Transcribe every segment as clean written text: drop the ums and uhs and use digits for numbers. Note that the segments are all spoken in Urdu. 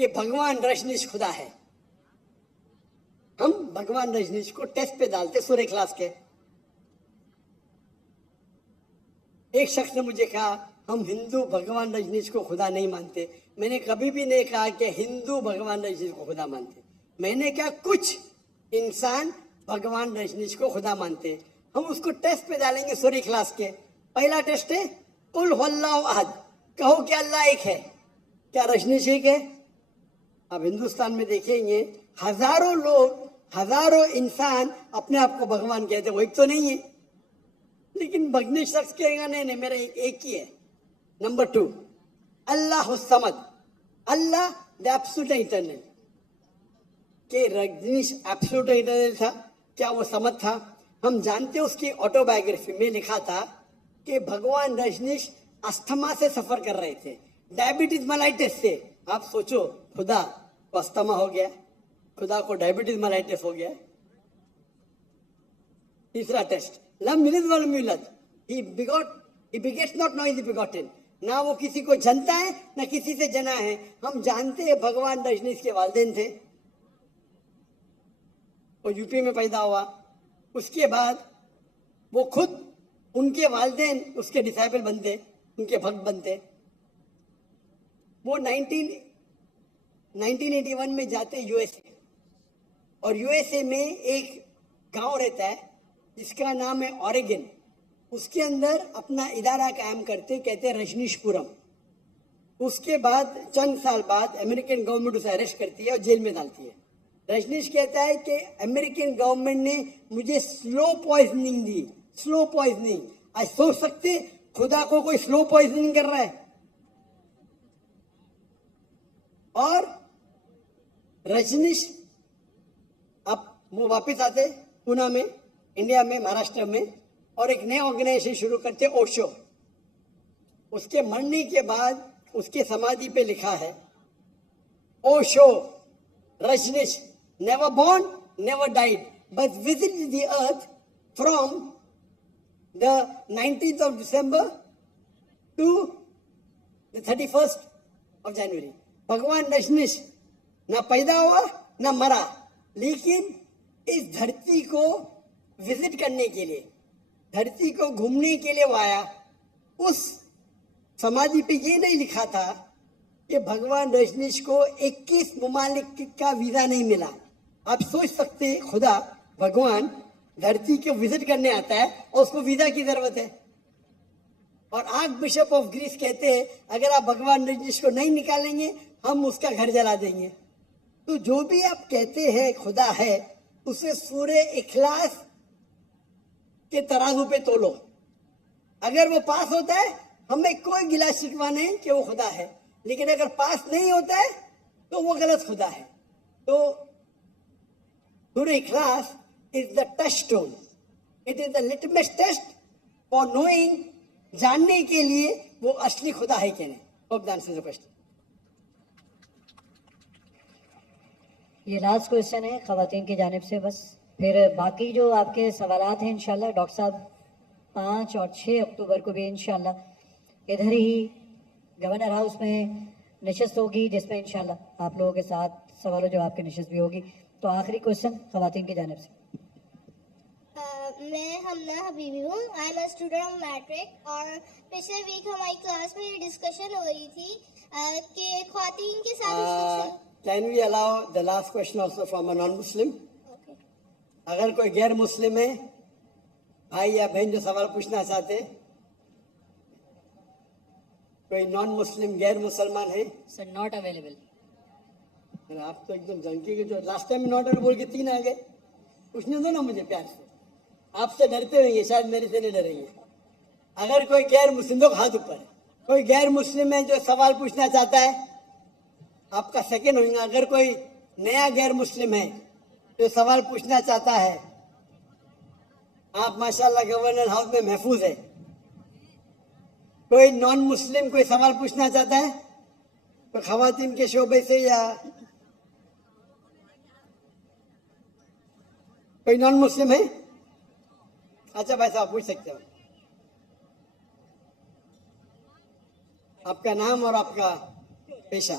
کہ بھگوان رجنیش خدا ہے. ہم بھگوان رجنیش کو ٹیسٹ پہ ڈالتے سورہ اخلاص کے. ایک شخص نے مجھے کہا ہم ہندو بھگوان رجنیش کو خدا نہیں مانتے. میں نے کبھی بھی نہیں کہا کہ ہندو بھگوان رجنیش کو خدا مانتے. میں نے کہا کچھ انسان بھگوان رجنیش کو خدا مانتے. ہم اس کو ٹیسٹ پہ ڈالیں گے سورہ اخلاص کے. پہلا ٹیسٹ ہے قل هو اللہ احد، کہو کہ اللہ ایک ہے. کیا رجنیش ایک ہے؟ اب ہندوستان میں دیکھیں گے ہزاروں لوگ، ہزاروں انسان اپنے آپ کو بھگوان کہتے ہیں، وہ ایک تو نہیں ہے. لیکن بھگنی شخص کہے گا نہیں میرا ایک ہی ہے. نمبر 2، اللہ الصمد، اللہ دا ایبسولوٹ ایٹرنل. کہ رجنیش ایبسولوٹ ایٹرنل تھا؟ کیا وہ صمد تھا؟ ہم جانتے اس کی آٹو بایوگرافی میں لکھا تھا کہ بھگوان رجنیش استھما سے سفر کر رہے تھے، ڈائبٹیز ملائٹس سے. آپ سوچو خدا کو استھما ہو گیا، خدا کو ڈائبٹیز ملائٹس ہو گیا. تیسرا ٹیسٹ لم یلد ولم یولد، ہی بگیٹس ناٹ نو از بگاٹن. نہ وہ کسی کو جنتا ہے نہ کسی سے جنا ہے. ہم جانتے ہیں بھگوان رجنیش کے والدین تھے، وہ یو پی میں پیدا ہوا. اس کے بعد وہ خود، ان کے والدین اس کے ڈسائپل بنتے، ان کے بھکت بنتے. وہ 1981 میں جاتے یو ایس اے، اور یو ایس اے میں ایک گاؤں رہتا ہے جس کا نام ہے اوریگن. اس کے اندر اپنا ادارہ قائم کرتے، کہتے ہیں رجنیش پورم. اس کے بعد چند سال بعد امریکن گورنمنٹ اسے اریسٹ کرتی ہے اور جیل میں ڈالتی ہے. رجنیش کہتا ہے کہ امریکن گورنمنٹ نے مجھے سلو پوائزننگ دی. سلو پوائزننگ، آج سوچ سکتے خدا کو کوئی سلو پوائزننگ کر رہا ہے. اور رجنیش اب وہ واپس آتے پونا میں، انڈیا میں، مہاراشٹر میں، اور ایک نئے آرگنائزیشن شروع کرتے اوشو. اس کے مرنے کے بعد اس کے سمادھی پہ لکھا ہے Osho Rajneesh never born, never died, but visited the earth from the 19th of December to the 31st of January. بھگوان رجنیش نہ پیدا ہوا نہ مرا، لیکن اس دھرتی کو وزٹ کرنے کے لیے، دھرتی کو گھومنے کے لیے وہ آیا. اس سمادھی پہ یہ نہیں لکھا تھا کہ بھگوان رجنیش کو 21 ممالک کا ویزا نہیں ملا. آپ سوچ سکتے خدا بھگوان دھرتی کو وزٹ کرنے آتا ہے اور اس کو ویزا کی ضرورت ہے. اور آرک بشپ آف گریس کہتے ہیں اگر آپ بھگوان رجنیش کو نہیں نکالیں گے ہم اس کا گھر جلا دیں گے. تو جو بھی آپ کہتے ہیں خدا ہے، اسے سورہ اخلاص کے ترازو پہ تولو. اگر وہ پاس ہوتا ہے ہمیں کوئی گلا شکوہ نہیں کہ وہ خدا ہے، لیکن اگر پاس نہیں ہوتا ہے تو وہ غلط خدا ہے. تو سورہ اخلاص is the touchstone. It is the litmus test for knowing، جاننے کے لیے وہ اصلی خدا ہے کہ نہیں. Hope that answers the question. یہ لاسٹ کوشچن ہے خواتین کی جانب سے بس. پھر باقی جو آپ کے سوالات ہیں انشاءاللہ ڈاکٹر صاحب 5 اور 6 اکتوبر کو بھی انشاءاللہ ادھر ہی گورنر ہاؤس میں نشست ہوگی، جس میں انشاءاللہ آپ لوگوں کے ساتھ سوال و جواب کی نشست بھی ہوگی. تو آخری کوشچن خواتین کی جانب سے. میں ہمنا حبیبی ہوں. I am a student of matric. اور پچھلے ویک ہماری کلاس میں یہ ڈسکشن ہو رہی تھی کہ خواتین کے ساتھ Can we allow the last question also from a non-Muslim? اگر کوئی غیر مسلم ہے بھائی یا بہن جو سوال پوچھنا چاہتے، کوئی نان مسلم غیر مسلمان ہے؟ سر ناٹ اویلیبل. آپ تو ایک دم جنکی کے جو لاسٹ ٹائم ناٹ اویلیبل بول کے 3 آ گئے. پوچھنے دو نا مجھے پیار سے. آپ سے ڈرتے ہوئیں گے، شاید میرے سے نہیں ڈریں گے. اگر کوئی غیر مسلم، تو ہاتھ اوپر ہے. کوئی غیر مسلم ہے جو سوال پوچھنا چاہتا ہے، آپ کا سیکنڈ ہوئیں گا. اگر کوئی نیا غیر مسلم ہے جو سوال پوچھنا چاہتا ہے، آپ ماشاءاللہ گورنر ہاؤس میں محفوظ ہے. کوئی نان مسلم کوئی سوال پوچھنا چاہتا ہے، تو خواتین کے شعبے سے یا کوئی نان مسلم ہے؟ اچھا بھائی صاحب پوچھ سکتے ہو. آپ کا نام اور آپ کا پیشہ.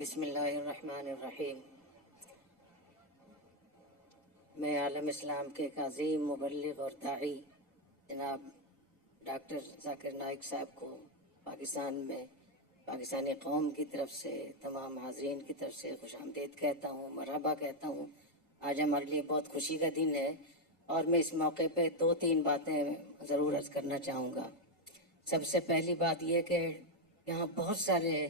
بسم اللہ الرحمن الرحیم. میں عالم اسلام کے ایک عظیم مبلغ اور داعی جناب ڈاکٹر ذاکر نائک صاحب کو پاکستان میں پاکستانی قوم کی طرف سے تمام حاضرین کی طرف سے خوش آمدید کہتا ہوں، مرحبا کہتا ہوں. آج ہمارے لیے بہت خوشی کا دن ہے اور میں اس موقع پہ 2-3 باتیں ضرور عرض کرنا چاہوں گا. سب سے پہلی بات یہ کہ یہاں بہت سارے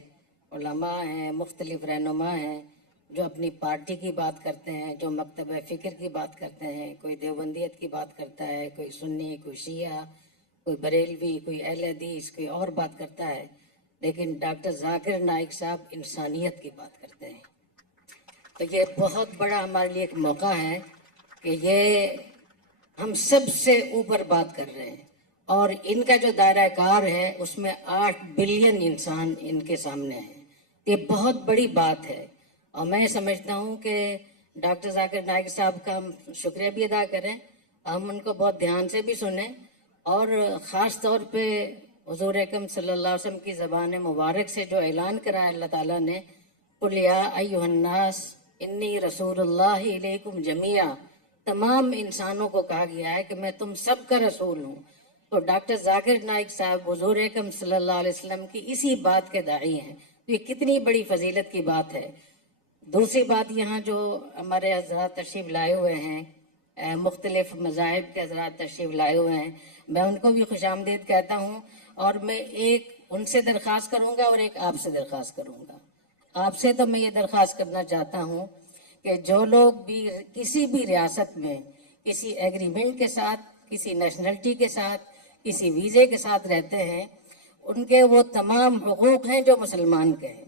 علماء ہیں، مختلف رہنما ہیں جو اپنی پارٹی کی بات کرتے ہیں، جو مکتب فکر کی بات کرتے ہیں. کوئی دیوبندیت کی بات کرتا ہے، کوئی سنی، کوئی شیعہ، کوئی بریلوی، کوئی اہل حدیث، کوئی اور بات کرتا ہے. لیکن ڈاکٹر ذاکر نائک صاحب انسانیت کی بات کرتے ہیں. تو یہ بہت بڑا ہمارے لیے ایک موقع ہے کہ یہ ہم سب سے اوپر بات کر رہے ہیں، اور ان کا جو دائرہ کار ہے اس میں 8 بلین انسان ان کے سامنے ہیں. یہ بہت بڑی بات ہے، اور میں سمجھتا ہوں کہ ڈاکٹر ذاکر نائک صاحب کا ہم شکریہ بھی ادا کریں، ہم ان کو بہت دھیان سے بھی سنیں، اور خاص طور پہ حضور اکرم صلی اللہ علیہ وسلم کی زبان مبارک سے جو اعلان کرا ہے اللہ تعالیٰ نے، قُلْ يَا أَيُّهَا النَّاسِ إِنِّي رَسُولُ اللَّهِ إِلَيْكُمْ جَمِيعًا. تمام انسانوں کو کہا گیا ہے کہ میں تم سب کا رسول ہوں. تو ڈاکٹر ذاکر نائک صاحب حضور اکرم صلی اللہ علیہ وسلم کی اسی بات کے داعی ہیں. یہ کتنی بڑی فضیلت کی بات ہے. دوسری بات، یہاں جو ہمارے حضرات تشریف لائے ہوئے ہیں، مختلف مذاہب کے حضرات تشریف لائے ہوئے ہیں، میں ان کو بھی خوش آمدید کہتا ہوں. اور میں ایک ان سے درخواست کروں گا اور ایک آپ سے درخواست کروں گا. آپ سے تو میں یہ درخواست کرنا چاہتا ہوں کہ جو لوگ بھی کسی بھی ریاست میں کسی ایگریمنٹ کے ساتھ کسی نیشنلٹی کے ساتھ، کسی ویزے کے ساتھ رہتے ہیں، ان کے وہ تمام حقوق ہیں جو مسلمان کے ہیں۔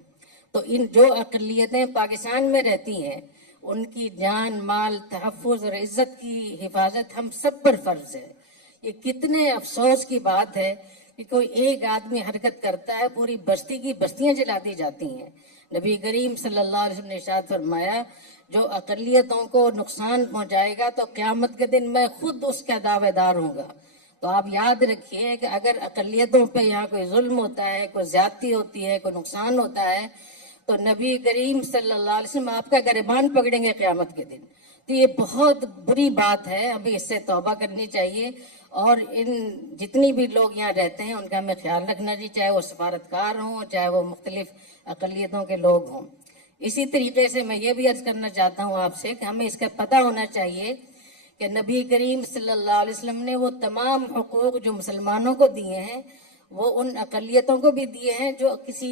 تو ان جو اقلیتیں پاکستان میں رہتی ہیں، ان کی جان، مال، تحفظ اور عزت کی حفاظت ہم سب پر فرض ہے۔ یہ کتنے افسوس کی بات ہے کہ کوئی ایک آدمی حرکت کرتا ہے، پوری بستی کی بستیاں جلا دی جاتی ہیں۔ نبی کریم صلی اللہ علیہ وسلم نے ارشاد فرمایا، جو اقلیتوں کو نقصان پہنچائے گا تو قیامت کے دن میں خود اس کا دعوے دار ہوں گا۔ تو آپ یاد رکھیے کہ اگر اقلیتوں پہ یہاں کوئی ظلم ہوتا ہے، کوئی زیادتی ہوتی ہے، کوئی نقصان ہوتا ہے، تو نبی کریم صلی اللہ علیہ وسلم آپ کا گریبان پکڑیں گے قیامت کے دن۔ تو یہ بہت بری بات ہے، ہمیں اس سے توبہ کرنی چاہیے، اور ان جتنی بھی لوگ یہاں رہتے ہیں ان کا ہمیں خیال رکھنا چاہیے، چاہے وہ سفارتکار ہوں، چاہے وہ مختلف اقلیتوں کے لوگ ہوں۔ اسی طریقے سے میں یہ بھی عرض کرنا چاہتا ہوں آپ سے کہ ہمیں اس کا پتہ ہونا چاہیے کہ نبی کریم صلی اللہ علیہ وسلم نے وہ تمام حقوق جو مسلمانوں کو دیے ہیں، وہ ان اقلیتوں کو بھی دیے ہیں جو کسی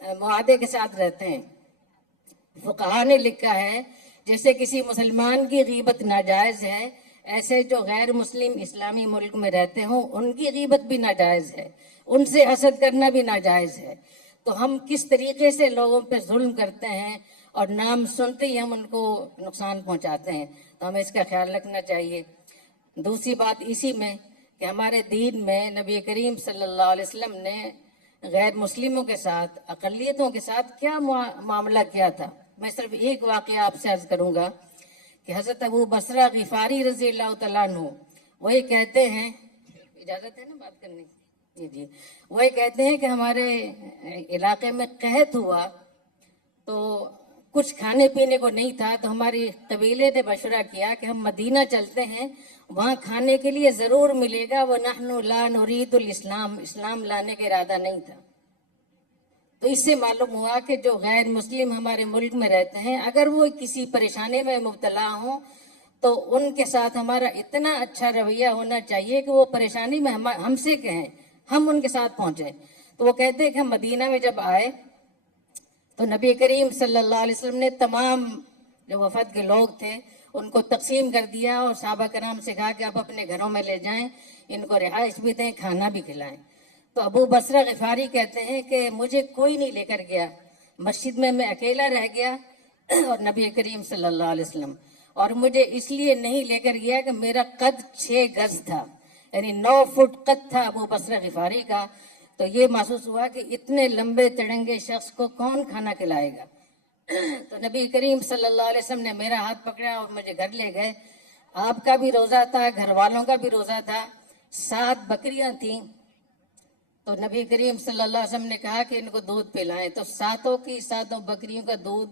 معاہدے کے ساتھ رہتے ہیں۔ فقہا نے لکھا ہے جیسے کسی مسلمان کی غیبت ناجائز ہے، ایسے جو غیر مسلم اسلامی ملک میں رہتے ہوں ان کی غیبت بھی ناجائز ہے، ان سے حسد کرنا بھی ناجائز ہے۔ تو ہم کس طریقے سے لوگوں پہ ظلم کرتے ہیں اور نام سنتے ہی ہم ان کو نقصان پہنچاتے ہیں، تو ہمیں اس کا خیال رکھنا چاہیے۔ دوسری بات اسی میں کہ ہمارے دین میں نبی کریم صلی اللہ علیہ وسلم نے غیر مسلموں کے ساتھ، اقلیتوں کے ساتھ کیا معاملہ کیا تھا۔ میں صرف ایک واقعہ آپ سے عرض کروں گا کہ حضرت ابو بصرہ غفاری رضی اللہ تعالیٰ عنہ وہ یہ کہتے ہیں، اجازت ہے نا بات کرنے کی؟ جی، وہ یہ کہتے ہیں کہ ہمارے علاقے میں قحط ہوا تو کچھ کھانے پینے کو نہیں تھا، تو ہماری قبیلے نے مشورہ کیا کہ ہم مدینہ چلتے ہیں، وہاں کھانے کے لیے ضرور ملے گا، وَنَحْنُ لَا نُرِيدُ الْإِسْلَامِ، اسلام لانے کا ارادہ نہیں تھا۔ تو اس سے معلوم ہوا کہ جو غیر مسلم ہمارے ملک میں رہتے ہیں، اگر وہ کسی پریشانی میں مبتلا ہوں تو ان کے ساتھ ہمارا اتنا اچھا رویہ ہونا چاہیے کہ وہ پریشانی میں ہم سے کہیں، ہم ان کے ساتھ پہنچیں۔ تو وہ کہتے ہیں کہ ہم مدینہ میں جب آئے تو نبی کریم صلی اللہ علیہ وسلم نے تمام جو وفد کے لوگ تھے ان کو تقسیم کر دیا اور صحابہ کرام سے کہا کہ آپ اپنے گھروں میں لے جائیں، ان کو رہائش بھی دیں، کھانا بھی کھلائیں۔ تو ابو بصرہ غفاری کہتے ہیں کہ مجھے کوئی نہیں لے کر گیا، مسجد میں میں اکیلا رہ گیا اور نبی کریم صلی اللہ علیہ وسلم، اور مجھے اس لیے نہیں لے کر گیا کہ میرا قد 6 گز تھا، یعنی 9 فٹ قد تھا ابو بصرہ غفاری کا۔ تو یہ محسوس ہوا کہ اتنے لمبے تڑنگے شخص کو کون کھانا کھلائے گا۔ تو نبی کریم صلی اللہ علیہ وسلم نے میرا ہاتھ پکڑا اور مجھے گھر لے گئے۔ آپ کا بھی روزہ تھا، گھر والوں کا بھی روزہ تھا، 7 بکریاں تھیں۔ تو نبی کریم صلی اللہ علیہ وسلم نے کہا کہ ان کو دودھ پلائیں، تو 7 بکریوں کا دودھ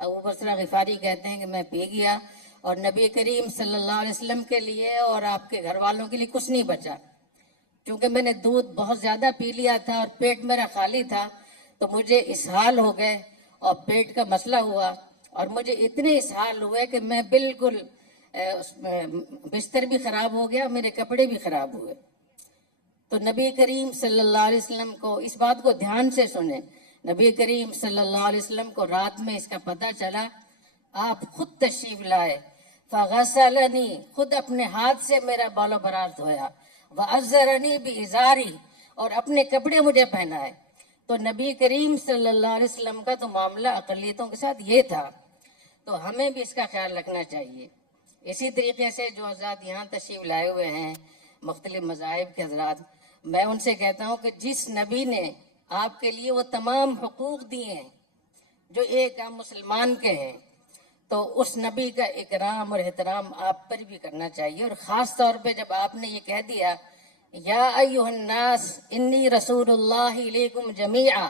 ابو بصرہ غفاری کہتے ہیں کہ میں پی گیا، اور نبی کریم صلی اللہ علیہ وسلم کے لیے اور آپ کے گھر والوں کے لیے کچھ نہیں بچا، کیونکہ میں نے دودھ بہت زیادہ پی لیا تھا اور پیٹ میرا خالی تھا۔ تو مجھے اسہال ہو گئے اور پیٹ کا مسئلہ ہوا، اور مجھے اتنے اسہال ہوئے کہ میں بالکل بستر بھی خراب ہو گیا، میرے کپڑے بھی خراب ہوئے۔ تو نبی کریم صلی اللہ علیہ وسلم کو اس بات کو دھیان سے سنیں، نبی کریم صلی اللہ علیہ وسلم کو رات میں اس کا پتہ چلا، آپ خود تشریف لائے، فغسلنی، خود اپنے ہاتھ سے میرا بال و براز دھویا، وَأَزَّرَنِي بِإِزَارِي، اور اپنے کپڑے مجھے پہنائے۔ تو نبی کریم صلی اللہ علیہ وسلم کا تو معاملہ اقلیتوں کے ساتھ یہ تھا، تو ہمیں بھی اس کا خیال رکھنا چاہیے۔ اسی طریقے سے جو حضرات یہاں تشریف لائے ہوئے ہیں مختلف مذاہب کے حضرات، میں ان سے کہتا ہوں کہ جس نبی نے آپ کے لیے وہ تمام حقوق دیے ہیں جو ایک عام مسلمان کے ہیں، تو اس نبی کا اکرام اور احترام آپ پر بھی کرنا چاہیے۔ اور خاص طور پہ جب آپ نے یہ کہہ دیا یا ایھا الناس انی رسول اللہ الیکم جمیعا،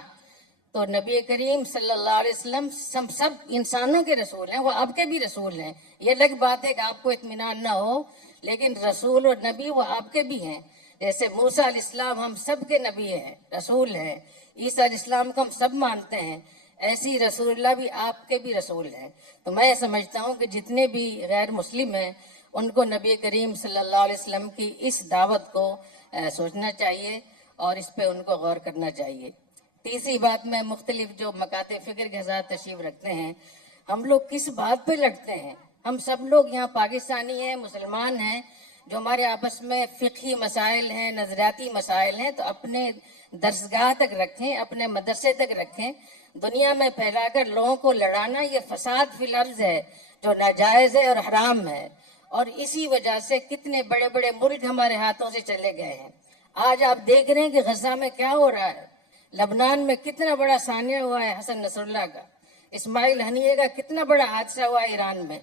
تو نبی کریم صلی اللہ علیہ وسلم سب انسانوں کے رسول ہیں، وہ آپ کے بھی رسول ہیں۔ یہ الگ بات ہے کہ آپ کو اطمینان نہ ہو، لیکن رسول اور نبی وہ آپ کے بھی ہیں۔ جیسے موسیٰ علیہ السلام ہم سب کے نبی ہیں، رسول ہیں، عیسیٰ علیہ السلام کو ہم سب مانتے ہیں، ایسی رسول اللہ بھی آپ کے بھی رسول ہیں۔ تو میں سمجھتا ہوں کہ جتنے بھی غیر مسلم ہیں ان کو نبی کریم صلی اللہ علیہ وسلم کی اس دعوت کو سوچنا چاہیے اور اس پہ ان کو غور کرنا چاہیے۔ تیسری بات، میں مختلف جو مکاتب فکر کے حضرات تشریف رکھتے ہیں، ہم لوگ کس بات پہ لڑتے ہیں؟ ہم سب لوگ یہاں پاکستانی ہیں، مسلمان ہیں، جو ہمارے آپس میں فقہی مسائل ہیں، نظریاتی مسائل ہیں، تو اپنے درسگاہ تک رکھیں، اپنے مدرسے تک رکھیں. دنیا میں پھیلا کر لوگوں کو لڑانا یہ فساد فی الارض ہے جو ناجائز ہے اور حرام ہے. اور اسی وجہ سے کتنے بڑے بڑے ملک ہمارے ہاتھوں سے چلے گئے ہیں. آج آپ دیکھ رہے ہیں کہ غزہ میں کیا ہو رہا ہے. لبنان میں کتنا بڑا سانحہ ہوا ہے حسن نصر اللہ کا. اسماعیل ہنیے کا کتنا بڑا حادثہ ہوا ہے ایران میں.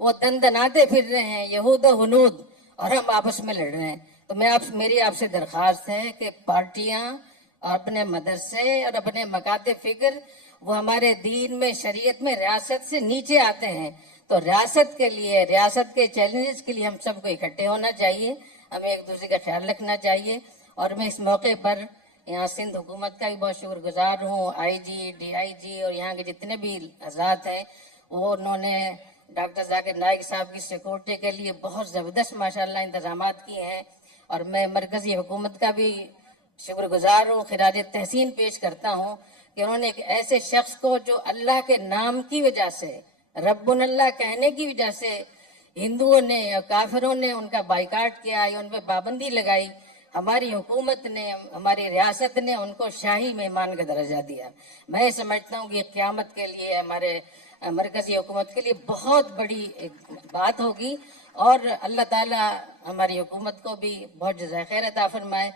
وہ دندناتے پھر رہے ہیں یہود و ہنود، اور ہم آپس میں لڑ رہے ہیں. تو میری آپ سے درخواست ہے کہ پارٹیاں اور اپنے مدرسے اور اپنے مکاتب فکر وہ ہمارے دین میں، شریعت میں ریاست سے نیچے آتے ہیں. تو ریاست کے لیے، ریاست کے چیلنجز کے لیے ہم سب کو اکٹھے ہونا چاہیے، ہمیں ایک دوسرے کا خیال رکھنا چاہیے. اور میں اس موقع پر یہاں سندھ حکومت کا بھی بہت شکر گزار ہوں. آئی جی، ڈی آئی جی اور یہاں کے جتنے بھی حضرات ہیں، وہ انہوں نے ڈاکٹر ذاکر نائک صاحب کی سیکورٹی کے لیے بہت زبردست ماشاءاللہ انتظامات کیے ہیں. اور میں مرکزی حکومت کا بھی شکر گزار ہوں، خراج تحسین پیش کرتا ہوں کہ انہوں نے ایک ایسے شخص کو جو اللہ کے نام کی وجہ سے، رب اللہ کہنے کی وجہ سے ہندوؤں نے اور کافروں نے ان کا بائیکاٹ کیا یا ان پہ پابندی لگائی، ہماری حکومت نے، ہماری ریاست نے ان کو شاہی مہمان کا درجہ دیا. میں سمجھتا ہوں کہ یہ قیامت کے لیے، ہمارے مرکزی حکومت کے لیے بہت بڑی ایک بات ہوگی. اور اللہ تعالیٰ ہماری حکومت کو بھی بہت جزائے خیر عطا فرمائے.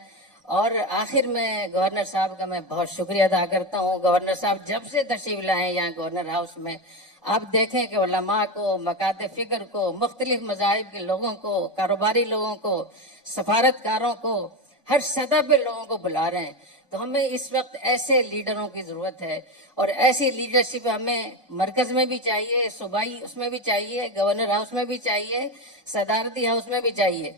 اور آخر میں گورنر صاحب کا میں بہت شکریہ ادا کرتا ہوں. گورنر صاحب جب سے تشریف لائے یہاں گورنر ہاؤس میں، آپ دیکھیں کہ علماء کو، مکاتب فکر کو، مختلف مذاہب کے لوگوں کو، کاروباری لوگوں کو، سفارتکاروں کو، ہر سطح پہ لوگوں کو بلا رہے ہیں. تو ہمیں اس وقت ایسے لیڈروں کی ضرورت ہے، اور ایسی لیڈرشپ ہمیں مرکز میں بھی چاہیے، صوبائی اس میں بھی چاہیے، گورنر ہاؤس میں بھی چاہیے، صدارتی ہاؤس میں بھی چاہیے.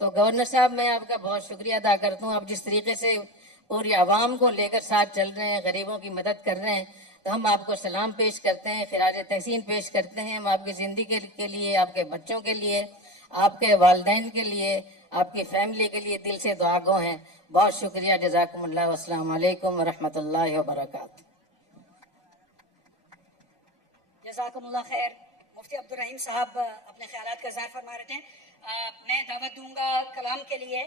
تو گورنر صاحب میں آپ کا بہت شکریہ ادا کرتا ہوں. آپ جس طریقے سے پوری عوام کو لے کر ساتھ چل رہے ہیں، غریبوں کی مدد کر رہے ہیں، تو ہم آپ کو سلام پیش کرتے ہیں، خراج تحسین پیش کرتے ہیں. ہم آپ کی زندگی کے لیے، آپ کے بچوں کے لیے، آپ کے والدین کے لیے، آپ کی فیملی کے لیے دل سے دعا گو ہیں. بہت شکریہ. جزاکم اللہ. والسلام علیکم ورحمۃ اللہ وبرکاتہ. جزاکم اللہ خیر. مفتی عبدالرحیم صاحب اپنے خیالات کا اظہار فرما رہے تھے. میں دعوت دوں گا کلام کے لیے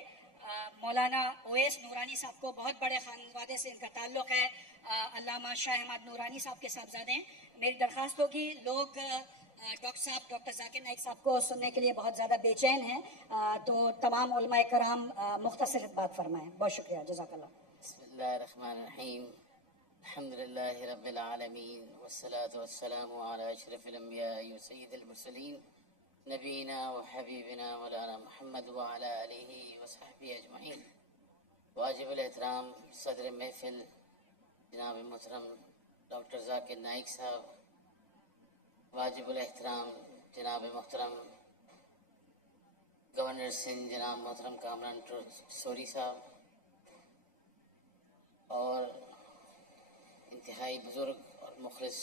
مولانا اویس نورانی صاحب کو. بہت بڑے خانوادے سے ان کا تعلق ہے. علامہ شاہ احمد نورانی صاحب کے صاحبزادے ہیں. میری درخواست ہوگی، لوگ ڈاکٹر صاحب، ڈاکٹر ذاکر نائک صاحب کو سننے کے لیے بہت زیادہ بے چین ہیں، تو تمام علماء کرام مختصر بات فرمائیں. بہت شکریہ. جزاک اللہ. بسم اللہ الرحمن الرحیم. الحمد للہ رب العالمین، والصلاة والسلام علی اشرف الانبیاء و سید المرسلین، نبینا و حبیبنا مولانا محمد وعلی آلہ وصحبہ اجمعین. واجب الاحترام صدر محفل جناب محترم ڈاکٹر ذاکر نائک صاحب، واجب الاحترام جناب محترم گورنر سندھ جناب محترم کامران سوری صاحب، اور انتہائی بزرگ اور مخلص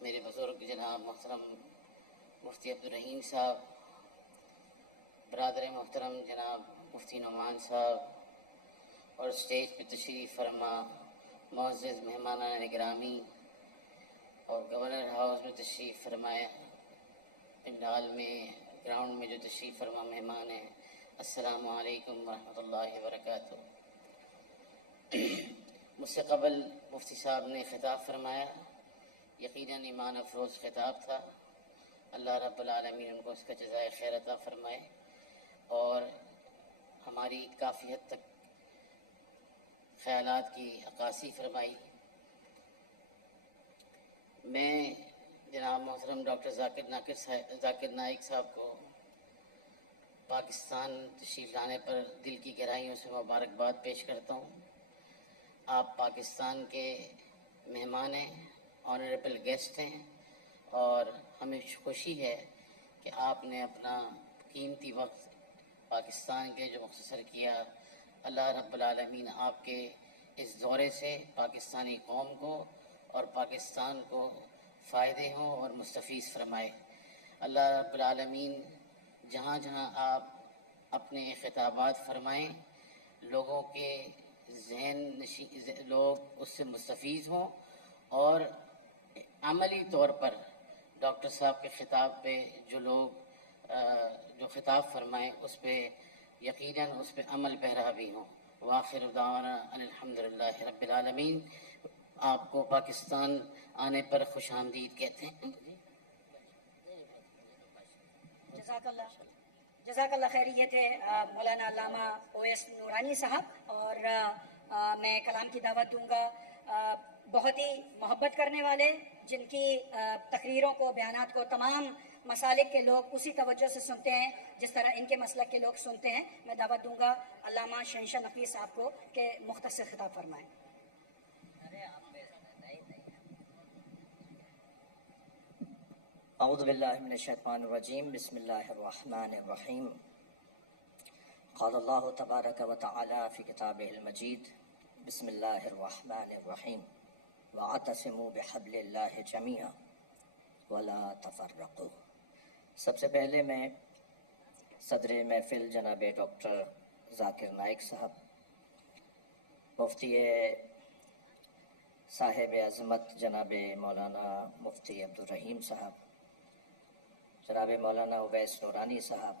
میرے بزرگ جناب محترم مفتی عبدالرحیم صاحب، برادر محترم جناب مفتی نعمان صاحب، اور اسٹیج پہ تشریف فرما معزز مہمانان گرامی، اور گورنر ہاؤس میں تشریف فرمایا، پنڈال میں، گراؤنڈ میں جو تشریف فرما مہمان ہیں، السلام علیکم ورحمۃ اللہ وبرکاتہ. مجھ سے قبل مفتی صاحب نے خطاب فرمایا، یقیناً ایمان افروز خطاب تھا. اللہ رب العالمین ان کو اس کا جزائے خیر عطا فرمائے، اور ہماری کافی حد تک خیالات کی عکاسی فرمائی. میں جناب محترم ڈاکٹر ذاکر نائک صاحب کو پاکستان تشریف لانے پر دل کی گہرائیوں سے مبارکباد پیش کرتا ہوں. آپ پاکستان کے مہمان ہیں، آنریبل گیسٹ ہیں، اور ہمیں خوشی ہے کہ آپ نے اپنا قیمتی وقت پاکستان کے جو مختصر کیا. اللہ رب العالمین آپ کے اس دورے سے پاکستانی قوم کو اور پاکستان کو فائدے ہوں اور مستفیض فرمائے. اللہ رب العالمین جہاں جہاں آپ اپنے خطابات فرمائیں، لوگوں کے لوگ اس سے مستفیض ہوں، اور عملی طور پر ڈاکٹر صاحب کے خطاب پہ جو لوگ جو خطاب فرمائیں اس پہ یقیناً اس پہ عمل پیرا بھی ہوں. وآخر دعوانا ان الحمدللہ رب العالمین. آپ کو پاکستان آنے پر خوش آمدید کہتے ہیں. جزاک اللہ خیر. یہ تھے مولانا علامہ اویس نورانی صاحب. اور میں کلام کی دعوت دوں گا بہت ہی محبت کرنے والے، جن کی تقریروں کو، بیانات کو تمام مسالک کے لوگ اسی توجہ سے سنتے ہیں جس طرح ان کے مسلک کے لوگ سنتے ہیں. میں دعوت دوں گا علامہ شہنشاہ نقوی صاحب کو کہ مختصر خطاب فرمائیں. اعوذ باللہ من الشیطان الرجیم. بسم اللہ الرحمن الرحیم. قال اللہ تبارک و تعالی فی کتابہ المجید. بسم اللہ الرحمن الرحیم. واعتصموا بحبل اللہ جمیعا ولا تفرقوا. سب سے پہلے میں صدر محفل جناب ڈاکٹر ذاکر نائک صاحب، مفتی صاحب عظمت جناب مولانا مفتی عبدالرحیم صاحب، جناب مولانا اویس نورانی صاحب،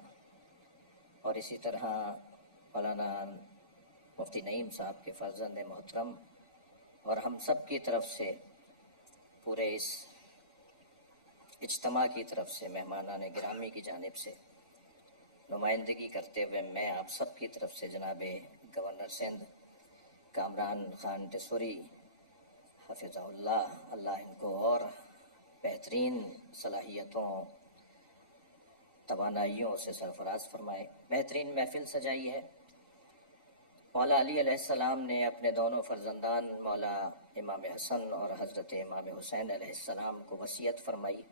اور اسی طرح مولانا مفتی نعیم صاحب کے فرزند محترم، اور ہم سب کی طرف سے، پورے اس اجتماع کی طرف سے، مہمانان گرامی کی جانب سے نمائندگی کرتے ہوئے میں آپ سب کی طرف سے جناب گورنر سندھ کامران خان ٹیسوری حفظہ اللہ، اللہ ان کو اور بہترین صلاحیتوں، توانائیوں سے سرفراز فرمائے. بہترین محفل سجائی ہے. مولا علی علیہ السلام نے اپنے دونوں فرزندان مولا امام حسن اور حضرت امام حسین علیہ السلام کو وصیت فرمائی.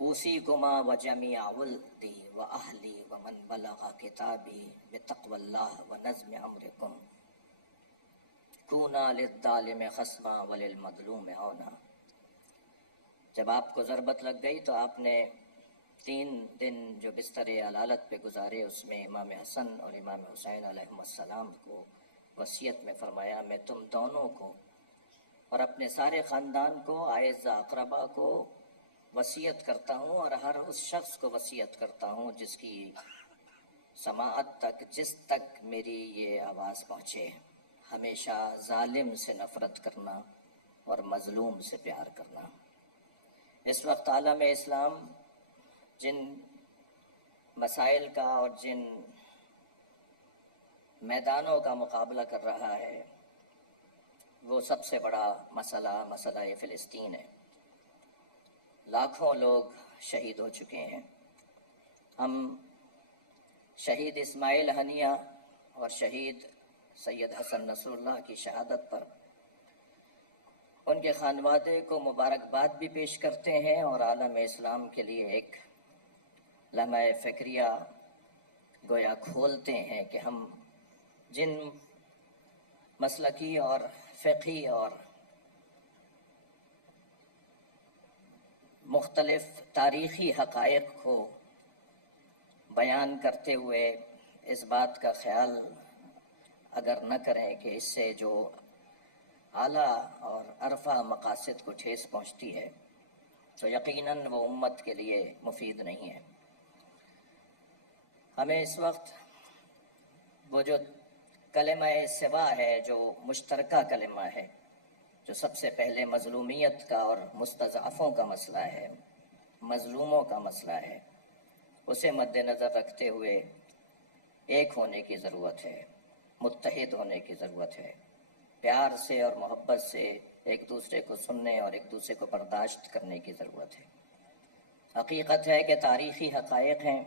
اوصیکما وجمیع ولدی واہلی ومن بلغ کتابی بتقوی اللہ ونظم امرکم کونا للظالم خصما وللمظلوم عونا. جب آپ کو ضربت لگ گئی تو آپ نے 3 دن جو بستر علالت پہ گزارے، اس میں امام حسن اور امام حسین علیہ السلام کو وصیت میں فرمایا، میں تم دونوں کو اور اپنے سارے خاندان کو، اعزہ اقربا کو وصیت کرتا ہوں، اور ہر اس شخص کو وصیت کرتا ہوں جس کی سماعت تک، جس تک میری یہ آواز پہنچے، ہمیشہ ظالم سے نفرت کرنا اور مظلوم سے پیار کرنا. اس وقت عالم اسلام جن مسائل کا اور جن میدانوں کا مقابلہ کر رہا ہے، وہ سب سے بڑا مسئلہ فلسطین ہے. لاکھوں لوگ شہید ہو چکے ہیں. ہم شہید اسماعیل ہنیہ اور شہید سید حسن نصر اللہ کی شہادت پر ان کے خانوادے کو مبارکباد بھی پیش کرتے ہیں، اور عالم اسلام کے لیے ایک لمحہ فکریہ گویا کھولتے ہیں کہ ہم جن مسلکی اور فقہی اور مختلف تاریخی حقائق کو بیان کرتے ہوئے اس بات کا خیال اگر نہ کریں کہ اس سے جو اعلیٰ اور عرفہ مقاصد کو ٹھیس پہنچتی ہے، تو یقیناً وہ امت کے لیے مفید نہیں ہے. ہمیں اس وقت وہ جو کلمہ سوا ہے، جو مشترکہ کلمہ ہے، جو سب سے پہلے مظلومیت کا اور مستضعفوں کا مسئلہ ہے، مظلوموں کا مسئلہ ہے، اسے مد نظر رکھتے ہوئے ایک ہونے کی ضرورت ہے، متحد ہونے کی ضرورت ہے، پیار سے اور محبت سے ایک دوسرے کو سننے اور ایک دوسرے کو برداشت کرنے کی ضرورت ہے. حقیقت ہے کہ تاریخی حقائق ہیں،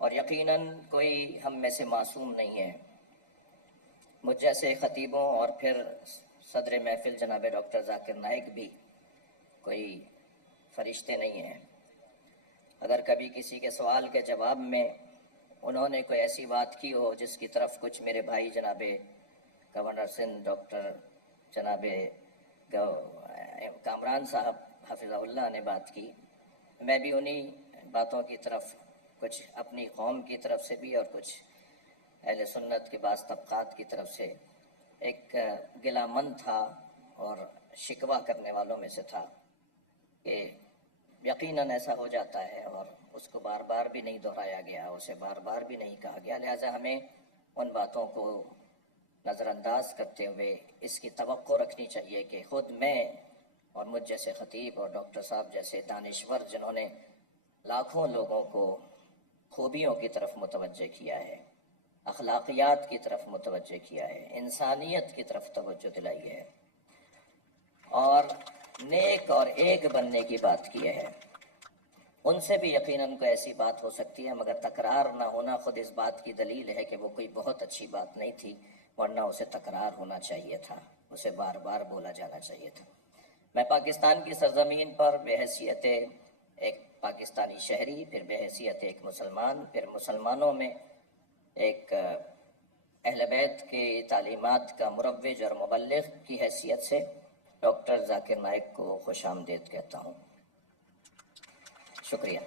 اور یقیناً کوئی ہم میں سے معصوم نہیں ہے. مجھ جیسے خطیبوں اور پھر صدر محفل جناب ڈاکٹر ذاکر نائک بھی کوئی فرشتے نہیں ہیں. اگر کبھی کسی کے سوال کے جواب میں انہوں نے کوئی ایسی بات کی ہو جس کی طرف کچھ میرے بھائی جناب گورنر سندھ ڈاکٹر جناب کامران صاحب حفظہ اللہ نے بات کی، میں بھی انہی باتوں کی طرف، کچھ اپنی قوم کی طرف سے بھی اور کچھ اہل سنت کے بعض طبقات کی طرف سے ایک گلہ مند تھا اور شکوہ کرنے والوں میں سے تھا کہ یقیناً ایسا ہو جاتا ہے اور اس کو بار بار بھی نہیں دہرایا گیا، اسے بار بار بھی نہیں کہا گیا، لہٰذا ہمیں ان باتوں کو نظر انداز کرتے ہوئے اس کی توقع رکھنی چاہیے کہ خود میں اور مجھ جیسے خطیب اور ڈاکٹر صاحب جیسے دانشور جنہوں نے لاکھوں لوگوں کو خوبیوں کی طرف متوجہ کیا ہے، اخلاقیات کی طرف متوجہ کیا ہے، انسانیت کی طرف توجہ دلائی ہے اور نیک اور ایک بننے کی بات کی ہے، ان سے بھی یقیناً کوئی ایسی بات ہو سکتی ہے، مگر تکرار نہ ہونا خود اس بات کی دلیل ہے کہ وہ کوئی بہت اچھی بات نہیں تھی، ورنہ اسے تکرار ہونا چاہیے تھا، اسے بار بار بولا جانا چاہیے تھا۔ میں پاکستان کی سرزمین پر بحیثیت ایک پاکستانی شہری، پھر بحیثیت ایک مسلمان، پھر مسلمانوں میں ایک اہل بیت کی تعلیمات کا مروج اور مبلغ کی حیثیت سے ڈاکٹر ذاکر نائک کو خوش آمدید کہتا ہوں۔ شکریہ۔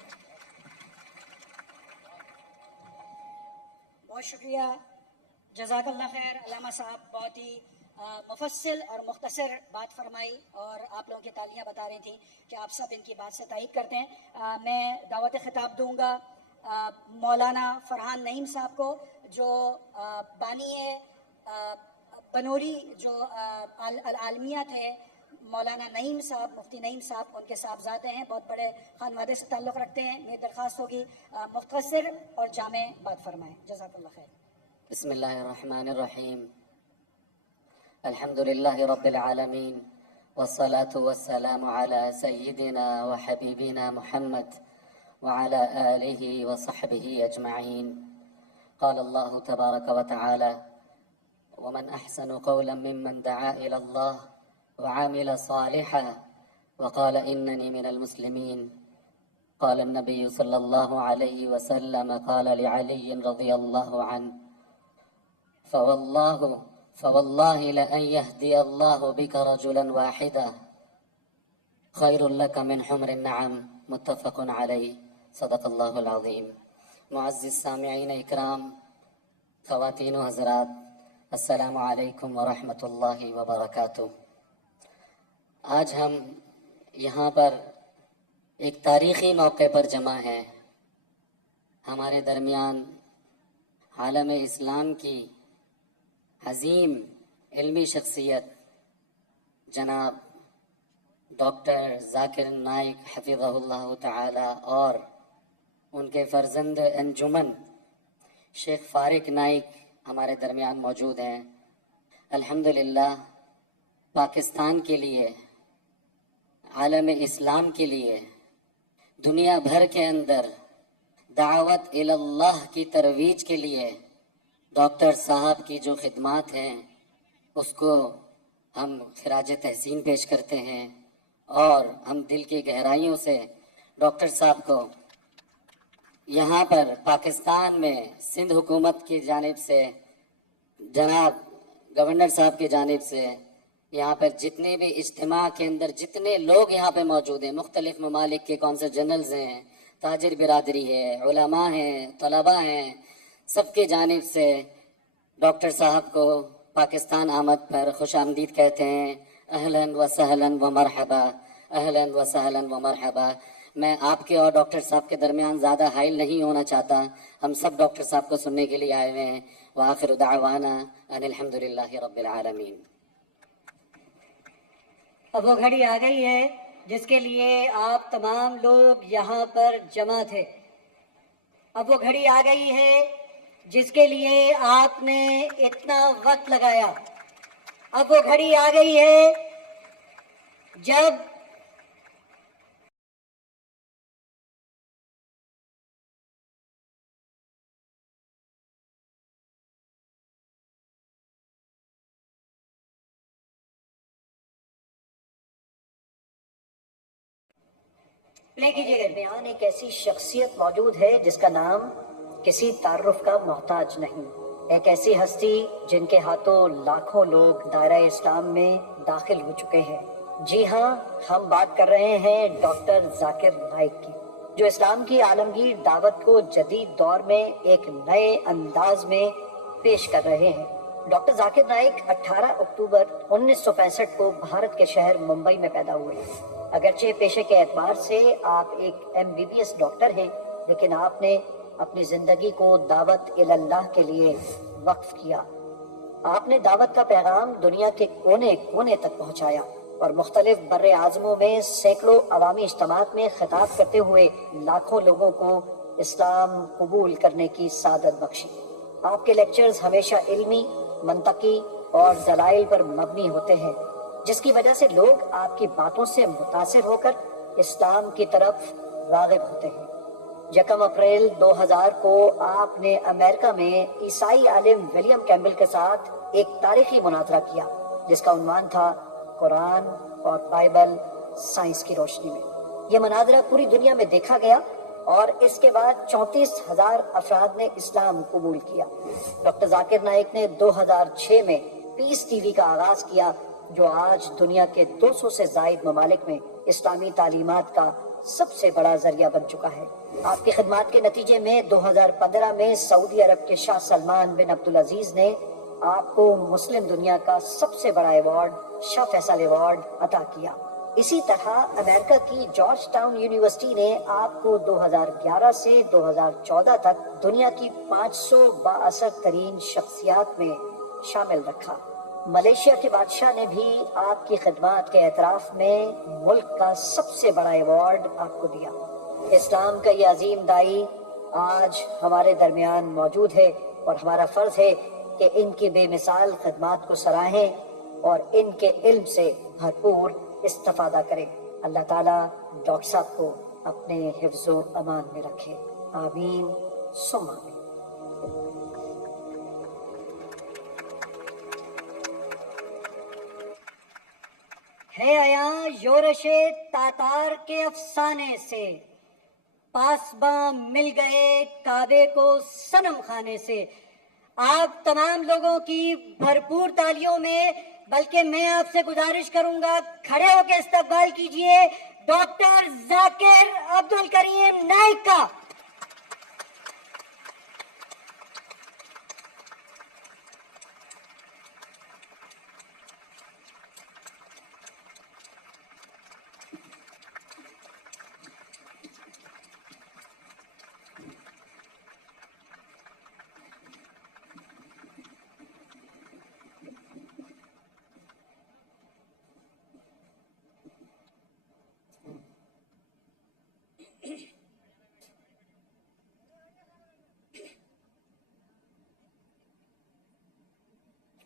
بہت شکریہ، جزاک اللہ خیر۔ علامہ صاحب بہت ہی مفصل اور مختصر بات فرمائی اور آپ لوگوں کی تالیاں بتا رہی تھیں کہ آپ سب ان کی بات سے تائید کرتے ہیں۔ میں دعوت خطاب دوں گا مولانا فرحان نعیم صاحب کو، جو بانی بنوری جو العالمیہ تھے، مولانا نعیم صاحب، مفتی نعیم صاحب ان کے صاحبزادے ہیں، بہت بڑے خانوادے سے تعلق رکھتے ہیں۔ میری درخواست ہوگی مختصر اور جامع بات فرمائیں۔ جزاک اللہ خیر۔ بسم اللہ الرحمن الرحیم، الحمد للہ رب العالمین، والصلاة والسلام علی سیدنا وحبیبنا محمد وعلى آلہ وصحبہ اجمعین۔ قال اللہ تبارک وتعالی: ومن احسن قولا ممن دعا الى اللہ وعمل صالحا وقال اننی من المسلمین۔ قال النبی صلی اللہ علیہ وسلم قال لعلی رضی اللہ عنہ: فواللہ لأن يهدي الله بك رجلا واحدا خیر لك من حمر النعم، متفق علیہ، صدق اللہ العظیم۔ معزز سامعین اکرام، خواتین و حضرات، السلام علیکم ورحمۃ اللہ وبرکاتہ۔ آج ہم یہاں پر ایک تاریخی موقع پر جمع ہیں۔ ہمارے درمیان عالم اسلام کی عظیم علمی شخصیت جناب ڈاکٹر ذاکر نائک حفظہ اللہ تعالی اور ان کے فرزند انجمن شیخ فارق نائک ہمارے درمیان موجود ہیں۔ الحمدللہ پاکستان کے لیے، عالم اسلام کے لیے، دنیا بھر کے اندر دعوت الی اللہ کی ترویج کے لیے ڈاکٹر صاحب کی جو خدمات ہیں اس کو ہم خراج تحسین پیش کرتے ہیں، اور ہم دل کی گہرائیوں سے ڈاکٹر صاحب کو یہاں پر پاکستان میں سندھ حکومت کی جانب سے، جناب گورنر صاحب کی جانب سے، یہاں پر جتنے بھی اجتماع کے اندر جتنے لوگ یہاں پہ موجود ہیں، مختلف ممالک کے کونسل جنرلز ہیں، تاجر برادری ہے، علماء ہیں، طلباء ہیں، سب کی جانب سے ڈاکٹر صاحب کو پاکستان آمد پر خوش آمدید کہتے ہیں۔ اہلاً و سہلاً و مرحبا، اہلاً و سہلاً و مرحبا۔ میں آپ کے اور ڈاکٹر صاحب کے درمیان زیادہ حائل نہیں ہونا چاہتا، ہم سب ڈاکٹر صاحب کو سننے کے لیے آئے ہوئے ہیں۔ وآخر دعوانا ان الحمد للہ رب العالمین۔ اب وہ گھڑی آ گئی ہے جس کے لیے آپ تمام لوگ یہاں پر جمع تھے۔ اب وہ گھڑی آ گئی ہے جس کے لیے آپ نے اتنا وقت لگایا۔ اب وہ گھڑی آ گئی ہے جب پلے کیجیے گا۔ درمیان ایک ایسی شخصیت موجود ہے جس کا نام کسی تعارف کا محتاج نہیں، ایک ایسی ہستی جن کے ہاتھوں لاکھوں لوگ دائرہ اسلام میں داخل ہو چکے ہیں۔ جی ہاں، ہم بات کر رہے ہیں ڈاکٹر ذاکر نائک کی، جو اسلام کی عالمگیر دعوت کو جدید دور میں ایک نئے انداز میں پیش کر رہے ہیں۔ ڈاکٹر ذاکر نائک 18 اکتوبر 1965 کو بھارت کے شہر ممبئی میں پیدا ہوئے۔ اگرچہ پیشے کے اعتبار سے آپ ایک MBBS ڈاکٹر ہیں، لیکن آپ نے اپنی زندگی کو دعوت اللہ کے لیے وقف کیا۔ آپ نے دعوت کا پیغام دنیا کے کونے کونے تک پہنچایا اور مختلف بر اعظموں میں سینکڑوں عوامی اجتماعات میں خطاب کرتے ہوئے لاکھوں لوگوں کو اسلام قبول کرنے کی سعادت بخشی۔ آپ کے لیکچرز ہمیشہ علمی، منطقی اور دلائل پر مبنی ہوتے ہیں، جس کی وجہ سے لوگ آپ کی باتوں سے متاثر ہو کر اسلام کی طرف راغب ہوتے ہیں۔ 1 اپریل 2000 کو آپ نے امریکہ میں عیسائی عالم ولیم کیمبل کے ساتھ ایک تاریخی مناظرہ کیا جس کا عنوان تھا قرآن اور بائبل سائنس کی روشنی میں۔ یہ مناظرہ پوری دنیا میں دیکھا گیا اور اس کے بعد 34,000 افراد نے اسلام قبول کیا۔ ڈاکٹر ذاکر نائک نے 2006 میں پیس ٹی وی کا آغاز کیا، جو آج دنیا کے 200 سے زائد ممالک میں اسلامی تعلیمات کا سب سے بڑا ذریعہ بن چکا ہے۔ آپ کی خدمات کے نتیجے میں 2015 میں سعودی عرب کے شاہ سلمان بن عبدالعزیز نے آپ کو مسلم دنیا کا سب سے بڑا ایوارڈ شاہ فیصل ایوارڈ عطا کیا۔ اسی طرح امریکہ کی جارج ٹاؤن یونیورسٹی نے آپ کو 2011 سے 2014 تک دنیا کی 500 بااثر ترین شخصیات میں شامل رکھا۔ ملیشیا کے بادشاہ نے بھی آپ کی خدمات کے اعتراف میں ملک کا سب سے بڑا ایوارڈ آپ کو دیا۔ اسلام کا یہ عظیم دائی آج ہمارے درمیان موجود ہے اور ہمارا فرض ہے کہ ان کی بے مثال خدمات کو سراہیں اور ان کے علم سے بھرپور استفادہ کریں۔ اللہ تعالیٰ ڈاکٹر صاحب کو اپنے حفظ و امان میں رکھے، آمین ثم آمین۔ ہے آیا یورش تاتار کے افسانے سے، پاسباں مل گئے کعبے کو صنم خانے سے۔ آپ تمام لوگوں کی بھرپور تالیوں میں، بلکہ میں آپ سے گزارش کروں گا کھڑے ہو کے استقبال کیجئے ڈاکٹر ذاکر عبدالکریم نائک کا۔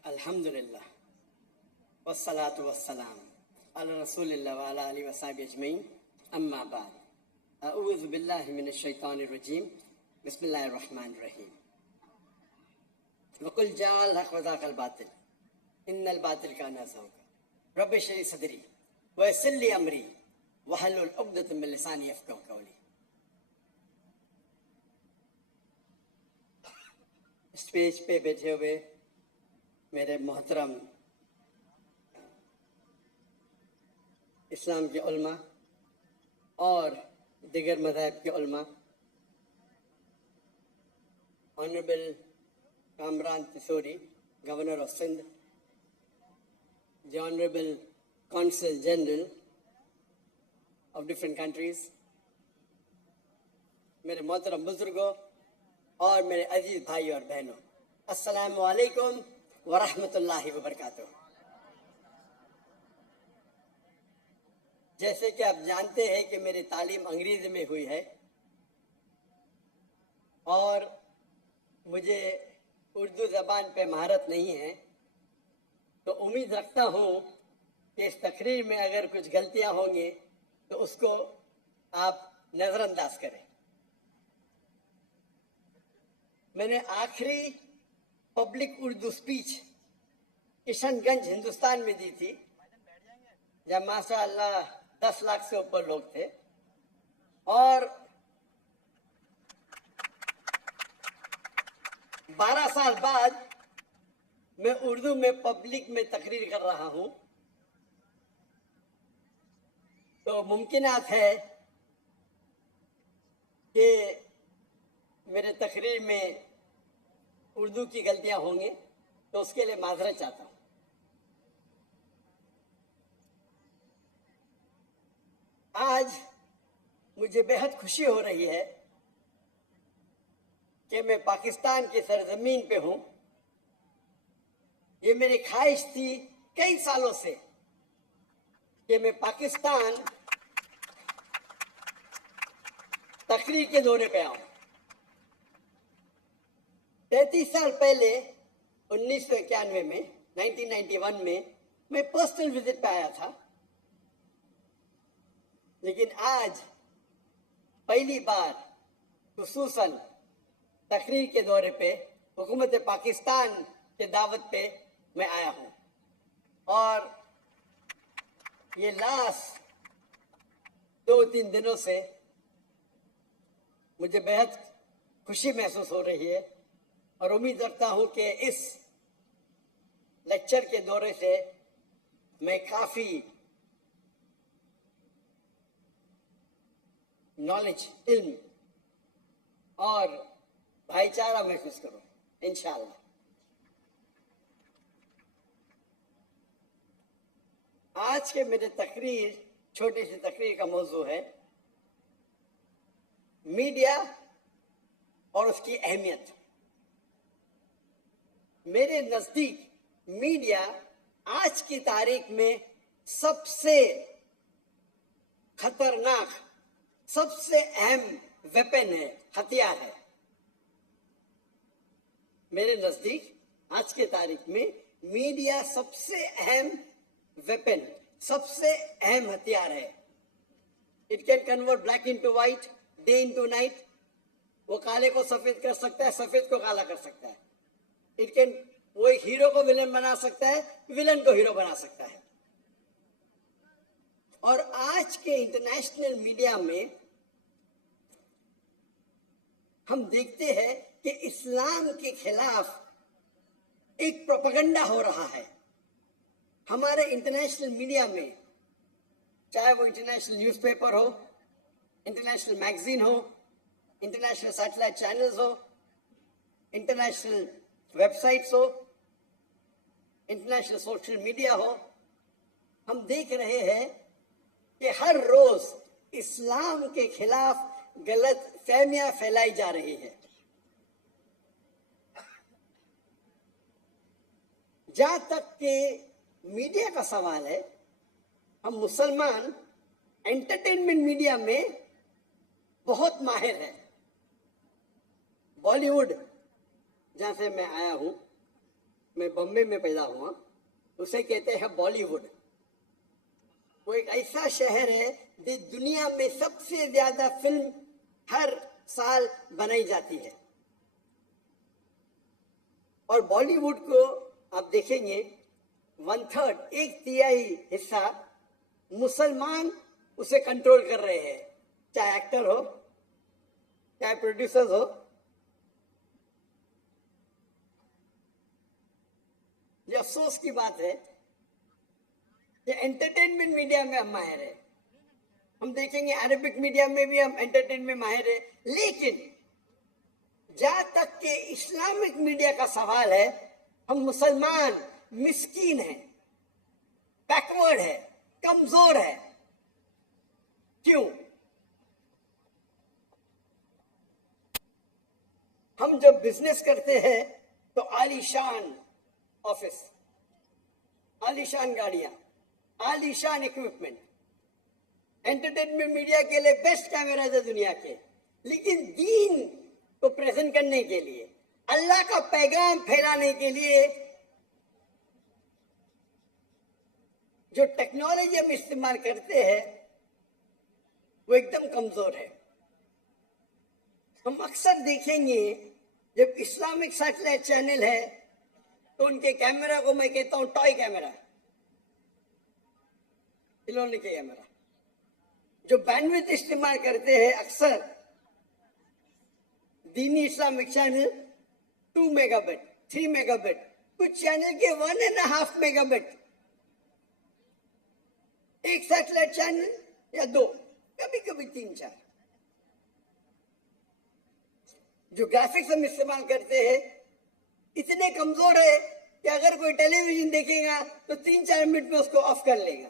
الحمدللہ والصلاة والسلام علی رسول اللہ وعلی آلہ وصحبہ اجمعین، اما بعد، اعوذ باللہ من الشیطان الرجیم، بسم اللہ الرحمن الرحیم۔ وقل جاء الحق وزاق الباطل ان الباطل کان زہوقا رب اشرح لی صدری ویسر لی امری واحلل عقدۃ من لسانی یفقہوا قولی۔ اسٹیج پہ بیٹھے ہوئے میرے محترم اسلام کے علماء اور دیگر مذاہب کے علماء، honourable Kamran Tessori, governor of Sindh, the honourable consul general of different countries, میرے محترم بزرگوں اور میرے عزیز بھائی اور بہنوں، السلام علیکم ورحمۃ اللہ وبرکاتہ۔ جیسے کہ آپ جانتے ہیں کہ میری تعلیم انگریزی میں ہوئی ہے اور مجھے اردو زبان پہ مہارت نہیں ہے، تو امید رکھتا ہوں کہ اس تقریر میں اگر کچھ غلطیاں ہوں گی تو اس کو آپ نظر انداز کریں۔ میں نے آخری پبلک اردو سپیچ کشن گنج ہندوستان میں دی تھی، جب ماشاء اللہ 10 لاکھ سے اوپر لوگ تھے، اور 12 سال بعد میں اردو میں پبلک میں تقریر کر رہا ہوں، تو ممکنات ہے کہ میرے تقریر میں اردو کی غلطیاں ہوں گی، تو اس کے لیے معذرت چاہتا ہوں۔ آج مجھے بہت خوشی ہو رہی ہے کہ میں پاکستان کی سرزمین پہ ہوں. یہ میری خواہش تھی کئی سالوں سے کہ میں پاکستان تقریر کے دورے پہ آؤں. 33 سال پہلے 1991 میں 1991 میں پرسنل وزٹ پہ آیا تھا، لیکن آج پہلی بار خصوصاً تقریر کے دورے پہ حکومت پاکستان کے دعوت پہ میں آیا ہوں. اور یہ لاسٹ 2-3 دنوں سے مجھے بہت خوشی محسوس ہو رہی ہے، اور امید رکھتا ہوں کہ اس لیکچر کے دورے سے میں کافی نالج، علم اور بھائی چارہ محسوس کروں انشاءاللہ. آج کے میرے تقریر، چھوٹی سی تقریر کا موضوع ہے میڈیا اور اس کی اہمیت. میرے نزدیک میڈیا آج کی تاریخ میں سب سے خطرناک، سب سے اہم ویپن ہے، ہتھیار ہے. میرے نزدیک آج کی تاریخ میں میڈیا سب سے اہم ویپن، سب سے اہم ہتھیار ہے. It can convert black into white, day into night. وہ کالے کو سفید کر سکتا ہے، سفید کو کالا کر سکتا ہے. اٹ کین، وہ ایک ہیرو کو ولن بنا سکتا ہے، ولن کو ہیرو بنا سکتا ہے. اور آج کے انٹرنیشنل میڈیا میں ہم دیکھتے ہیں کہ اسلام کے خلاف ایک پروپیگنڈا ہو رہا ہے. ہمارے انٹرنیشنل میڈیا میں، چاہے وہ انٹرنیشنل نیوز پیپر ہو، انٹرنیشنل میگزین ہو، انٹرنیشنل سیٹلائٹ چینلز ہو، انٹرنیشنل ویب سائٹس ہو، انٹرنیشنل سوشل میڈیا ہو، ہم دیکھ رہے ہیں کہ ہر روز اسلام کے خلاف غلط فہمیاں پھیلائی جا رہی ہے. جہاں تک کہ میڈیا کا سوال ہے، ہم مسلمان انٹرٹینمنٹ میڈیا میں بہت ماہر ہیں. بالی ووڈ، جہاں سے میں آیا ہوں، میں بمبے میں پیدا ہوا، اسے کہتے ہیں بالی ووڈ. وہ ایک ایسا شہر ہے جو دنیا میں سب سے زیادہ فلم ہر سال بنائی جاتی ہے. اور بالی ووڈ کو آپ دیکھیں گے 1/3، 1/3 حصہ مسلمان اسے کنٹرول کر رہے ہیں، چاہے ایکٹر ہو، چاہے پروڈیوسر ہو. یہ افسوس کی بات ہے کہ انٹرٹینمنٹ میڈیا میں ہم ماہر ہیں. ہم دیکھیں گے عربک میڈیا میں بھی ہم انٹرٹینمنٹ میں ماہر ہیں، لیکن جہاں تک کہ اسلامک میڈیا کا سوال ہے، ہم مسلمان مسکین ہیں، بیکورڈ ہے، کمزور ہے. کیوں؟ ہم جب بزنس کرتے ہیں تو عالی شان آفس، عالی شان گاڑیاں، عالی شان اکوپمنٹ. انٹرٹینمنٹ میڈیا کے لیے بیسٹ کیمراز ہے دنیا کے. لیکن دین کو پریزنٹ کرنے کے لیے، اللہ کا پیغام پھیلانے کے لیے جو ٹیکنالوجی ہم استعمال کرتے ہیں وہ ایک دم کمزور ہے. ہم اکثر دیکھیں گے جب اسلامک سیٹلائٹ چینل ہے تو ان کے کیمرہ کو میں کہتا ہوں ٹوائے کیمرہ، کھلونے کے کیمرہ. جو بینڈویڈتھ استعمال کرتے ہیں اکثر دینی Islamic channel 2 mega but, 3 mega but, کچھ چینل کے 1.5 میگا بٹ. ایک سیٹلائٹ چینل یا 2، کبھی کبھی 3-4. جو گرافکس ہم استعمال کرتے ہیں اتنے کمزور ہے کہ اگر کوئی ٹیلی ویژن دیکھے گا تو 3-4 منٹ میں اس کو آف کر لے گا.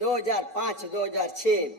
2005-2006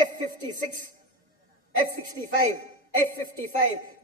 F56, F65, F55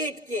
8K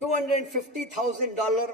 $250,000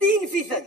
3%।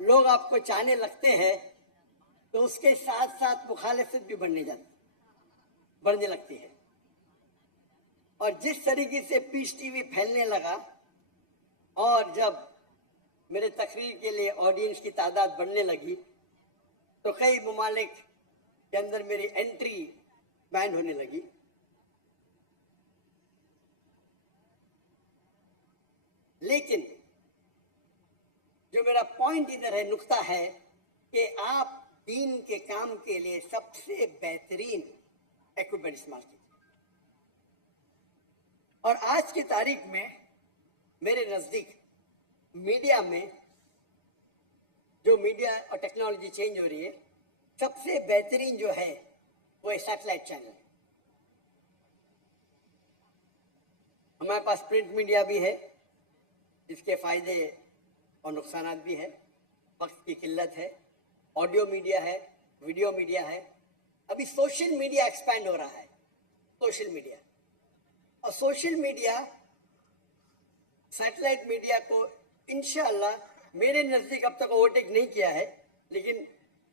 لوگ آپ کو چاہنے لگتے ہیں تو اس کے ساتھ ساتھ مخالفت بھی بڑھنے لگتی ہے. اور جس طریقے سے پیس ٹی وی پھیلنے لگا اور جب میرے تقریر کے لیے آڈینس کی تعداد بڑھنے لگی تو کئی ممالک کے اندر میری انٹری بین ہونے لگی. لیکن جو میرا پوائنٹ ادھر ہے، نقطہ ہے کہ آپ دین کے کام کے لیے سب سے بہترین ایکوپمنٹ استعمال کیجیے. اور آج کی تاریخ میں میرے نزدیک میڈیا میں جو میڈیا اور ٹیکنالوجی چینج ہو رہی ہے، سب سے بہترین جو ہے وہ سیٹلائٹ چینل ہے. ہمارے پاس پرنٹ میڈیا بھی ہے جس کے فائدے اور نقصانات بھی ہیں. وقت کی قلت ہے. آڈیو میڈیا ہے، ویڈیو میڈیا ہے. ابھی سوشل میڈیا ایکسپینڈ ہو رہا ہے. سوشل میڈیا اور سوشل میڈیا سیٹلائٹ میڈیا کو انشاءاللہ میرے نزدیک اب تک اوورٹیک نہیں کیا ہے، لیکن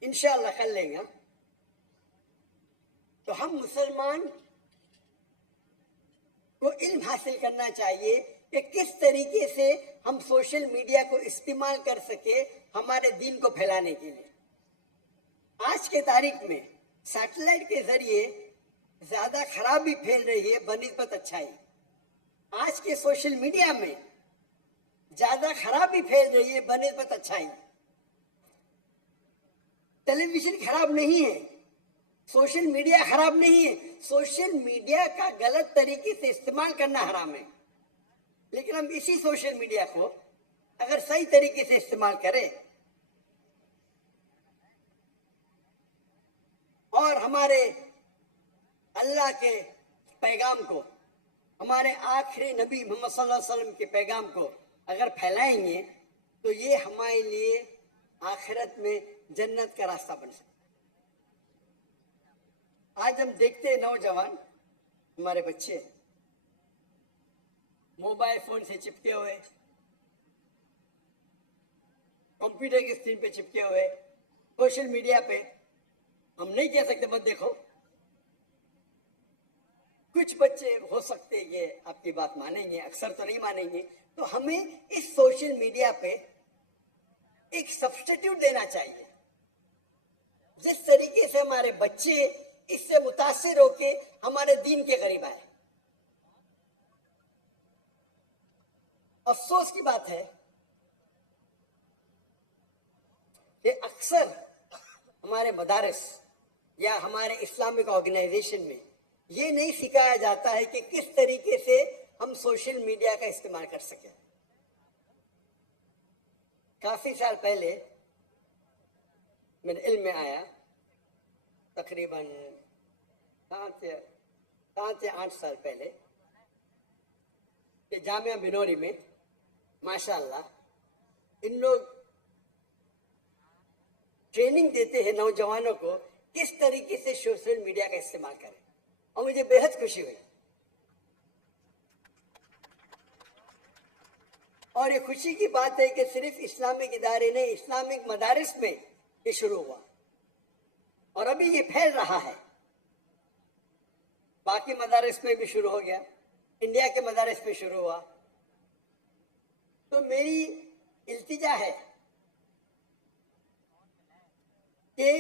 انشاءاللہ کر لیں گا. تو ہم مسلمان کو علم حاصل کرنا چاہیے کہ کس طریقے سے ہم سوشل میڈیا کو استعمال کر سکے ہمارے دین کو پھیلانے کے لیے. آج کے تاریخ میں سیٹلائٹ کے ذریعے زیادہ خرابی پھیل رہی ہے بنسبت اچھائی. آج کے سوشل میڈیا میں زیادہ خرابی پھیل رہی ہے بنسبت اچھائی. ٹیلی ویژن خراب نہیں ہے، سوشل میڈیا خراب نہیں ہے. سوشل میڈیا کا غلط طریقے سے استعمال کرنا حرام ہے. لیکن ہم اسی سوشل میڈیا کو اگر صحیح طریقے سے استعمال کریں اور ہمارے اللہ کے پیغام کو، ہمارے آخری نبی محمد صلی اللہ علیہ وسلم کے پیغام کو اگر پھیلائیں گے تو یہ ہمارے لیے آخرت میں جنت کا راستہ بن سکتا ہے. آج ہم دیکھتے ہیں نوجوان، ہمارے بچے موبائل فون سے چپکے ہوئے، کمپیوٹر کی اسکرین پہ چپکے ہوئے، سوشل میڈیا پہ. ہم نہیں کہہ سکتے بس دیکھو. کچھ بچے ہو سکتے یہ آپ کی بات مانیں گے، اکثر تو نہیں مانیں گے. تو ہمیں اس سوشل میڈیا پہ ایک سبسٹیٹیوٹ دینا چاہیے جس طریقے سے ہمارے بچے اس سے متاثر ہو کے ہمارے دین کے قریب آئے. افسوس کی بات ہے کہ اکثر ہمارے مدارس یا ہمارے اسلامک آرگنائزیشن میں یہ نہیں سکھایا جاتا ہے کہ کس طریقے سے ہم سوشل میڈیا کا استعمال کر سکیں. کافی سال پہلے میرے علم میں آیا، تقریباً 7 سے 8 سال پہلے، کہ جامعہ بنوری میں ماشاءاللہ ان لوگ ٹریننگ دیتے ہیں نوجوانوں کو کس طریقے سے سوشل میڈیا کا استعمال کریں، اور مجھے بے حد خوشی ہوئی. اور یہ خوشی کی بات ہے کہ صرف اسلامک ادارے نہیں، اسلامک مدارس میں یہ شروع ہوا اور ابھی یہ پھیل رہا ہے. باقی مدارس میں بھی شروع ہو گیا، انڈیا کے مدارس میں شروع ہوا. تو میری التجا ہے کہ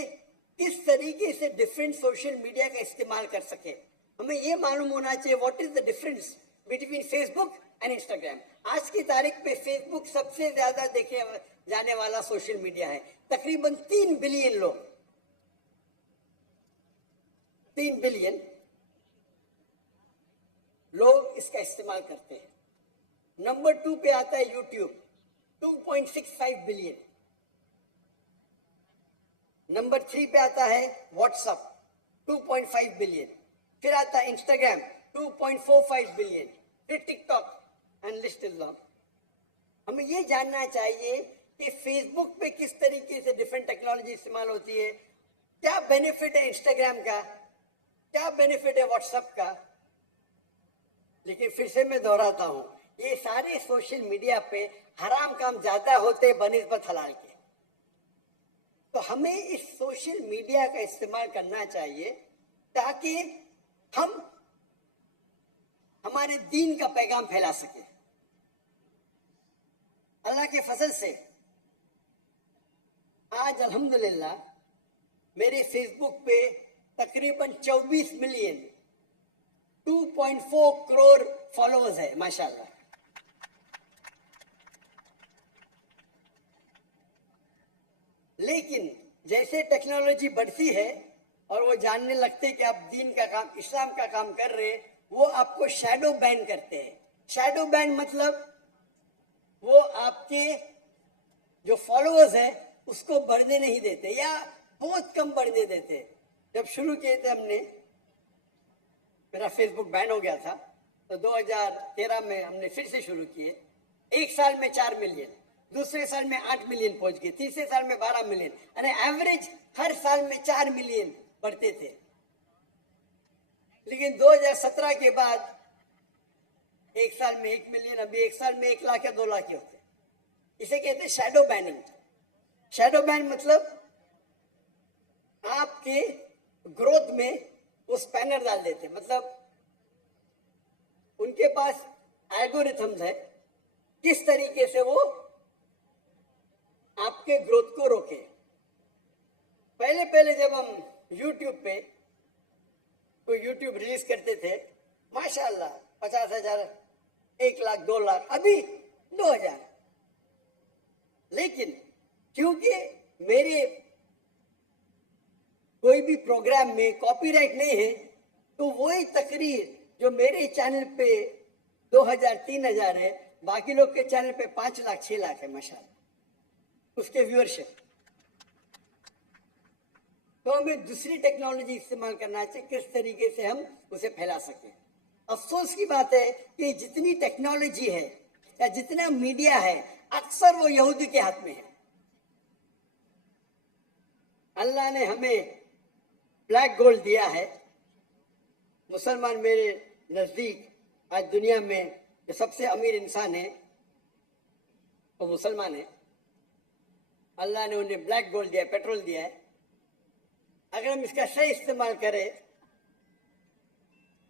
کس طریقے سے ڈفرینٹ سوشل میڈیا کا استعمال کر سکے. ہمیں یہ معلوم ہونا چاہیے what is the difference between Facebook and Instagram. آج کی تاریخ پہ فیس بک سب سے زیادہ دیکھے جانے والا سوشل میڈیا ہے. تقریباً 3 بلین لوگ، 3 بلین لوگ اس کا استعمال کرتے ہیں. نمبر 2 پہ آتا ہے یوٹیوب، 2.65 بلین. نمبر 3 پہ آتا ہے واٹس اپ، 2.5 بلین. پھر آتا ہے انسٹاگرام، 2.45 بلین. پھر TikTok and list is long. ہمیں یہ جاننا چاہیے کہ فیس بک پہ کس طریقے سے ڈفرینٹ ٹیکنالوجی استعمال ہوتی ہے، کیا بینیفٹ ہے انسٹاگرام کا، کیا بینیفٹ ہے واٹس اپ کا. لیکن پھر سے میں دہراتا ہوں، یہ سارے سوشل میڈیا پہ حرام کام زیادہ ہوتے بنسبت حلال کے. تو ہمیں اس سوشل میڈیا کا استعمال کرنا چاہیے تاکہ ہم ہمارے دین کا پیغام پھیلا سکیں. اللہ کے فضل سے آج الحمدللہ میرے فیس بک پہ تقریباً 24 ملین 2.4 کروڑ فالوورز ہے ماشاءاللہ. لیکن جیسے ٹیکنالوجی بڑھتی ہے اور وہ جاننے لگتے کہ آپ دین کا کام، اسلام کا کام کر رہے ہیں، وہ آپ کو شیڈو بین کرتے ہیں. شیڈو بین مطلب وہ آپ کے جو فالوورز ہیں اس کو بڑھنے نہیں دیتے یا بہت کم بڑھنے دیتے. جب شروع کیے تھے ہم نے، میرا فیس بک بین ہو گیا تھا تو 2013 میں ہم نے پھر سے شروع کیے. ایک سال میں 4 ملین، دوسرے سال میں 8 ملین پہنچ گئے، تیسرے سال میں 12 ملین، یعنی ایوریج ہر سال میں 4 ملین بڑھتے تھے. لیکن 2017 کے بعد ایک سال میں 1 ملین، ابھی ایک سال میں 1 لاکھ یا 2 لاکھ ہوتے. اسے کہتے ہیں شیڈو بیننگ. شیڈو بین مطلب آپ کے گروتھ میں وہ سپینر ڈال دیتے، مطلب ان کے پاس الگورتھمز ہے کس طریقے سے وہ آپ کے گروتھ کو روکے. پہلے جب ہم یوٹیوب پہ کوئی یوٹیوب ریلیز کرتے تھے، ماشاءاللہ 50,000، 1 لاکھ، 2 لاکھ، ابھی 2,000. لیکن کیونکہ میرے کوئی بھی پروگرام میں کاپی رائٹ نہیں ہے تو وہی تقریر جو میرے چینل پہ 2,000 3,000 ہے، باقی لوگ کے چینل پہ 5 لاکھ 6 لاکھ ہے ماشاءاللہ اس کے ویورشپ. تو ہمیں دوسری ٹیکنالوجی استعمال کرنا چاہیے کس طریقے سے ہم اسے پھیلا سکیں. افسوس کی بات ہے کہ جتنی ٹیکنالوجی ہے یا جتنا میڈیا ہے اکثر وہ یہودی کے ہاتھ میں ہے. اللہ نے ہمیں بلیک گولڈ دیا ہے. مسلمان میرے نزدیک آج دنیا میں جو سب سے امیر انسان ہے وہ مسلمان ہے. اللہ نے انہیں بلیک گولڈ دیا، پیٹرول دیا ہے. اگر ہم اس کا صحیح استعمال کریں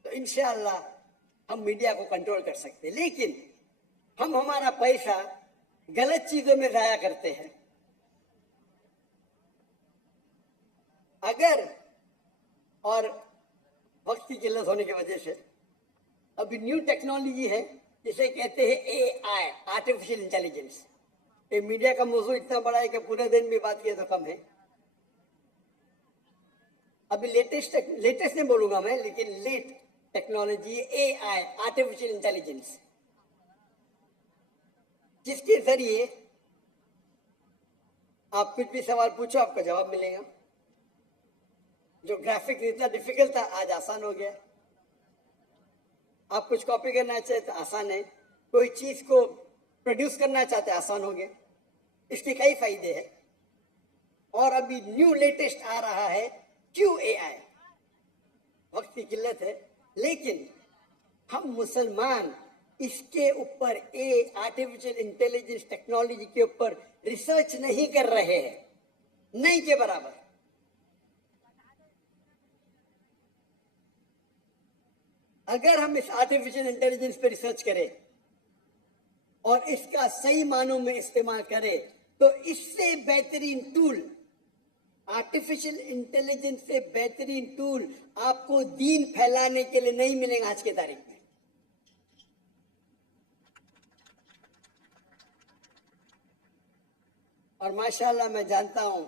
تو انشاءاللہ ہم میڈیا کو کنٹرول کر سکتے. لیکن ہم ہمارا پیسہ غلط چیزوں میں ضائع کرتے ہیں. اگر اور وقت کی قلت ہونے کی وجہ سے ابھی نیو ٹیکنالوجی ہے جسے کہتے ہیں AI، آرٹیفیشل انٹیلیجنس. یہ میڈیا کا موضوع اتنا بڑا ہے کہ پورے دن بھی بات کیے تو کم ہے. ابھی لیٹسٹ نہیں بولوں گا میں، لیکن late technology AI، artificial intelligence, جس کے ذریعے آپ کچھ بھی سوال پوچھو آپ کا جواب ملے گا. جو گرافک اتنا ڈیفیکلٹ تھا آج آسان ہو گیا. آپ کچھ کاپی کرنا چاہتے تو آسان ہے. کوئی چیز کو پروڈیوس کرنا چاہتے آسان ہو گیا. اس کے کئی فائدے ہیں. اور ابھی نیو لیٹسٹ آ رہا ہے QAI. وقت کی قلت ہے لیکن ہم مسلمان اس کے اوپر آرٹیفیشل انٹیلیجنس ٹیکنالوجی کے اوپر ریسرچ نہیں کر رہے ہیں، نہیں کے برابر. اگر ہم اس آرٹیفیشل انٹیلیجنس پہ ریسرچ کریں اور اس کا صحیح معنوں میں استعمال کریں تو اس سے بہترین ٹول، آرٹیفیشل انٹیلیجنس سے بہترین ٹول آپ کو دین پھیلانے کے لیے نہیں ملیں گا آج کی تاریخ میں. اور ماشاءاللہ میں جانتا ہوں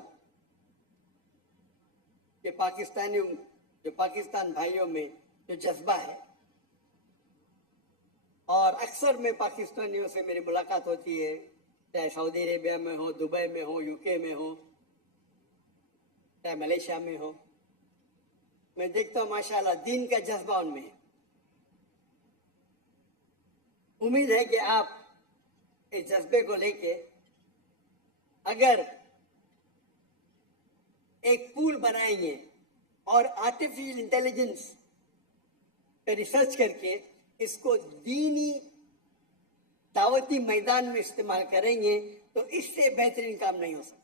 کہ پاکستان بھائیوں میں جو جذبہ ہے، اور اکثر میں پاکستانیوں سے میری ملاقات ہوتی ہے، چاہے سعودی عربیہ میں ہو، دبئی میں ہو، UK میں ہو، چاہے ملیشیا میں ہو، میں دیکھتا ہوں ماشاءاللہ دین کا جذبہ ان میں ہے. امید ہے کہ آپ اس جذبے کو لے کے اگر ایک پول بنائیں گے اور آرٹیفیشل انٹیلیجنس پہ ریسرچ کر کے اس کو دینی دعوتی میدان میں استعمال کریں گے تو اس سے بہترین کام نہیں ہو سکتا.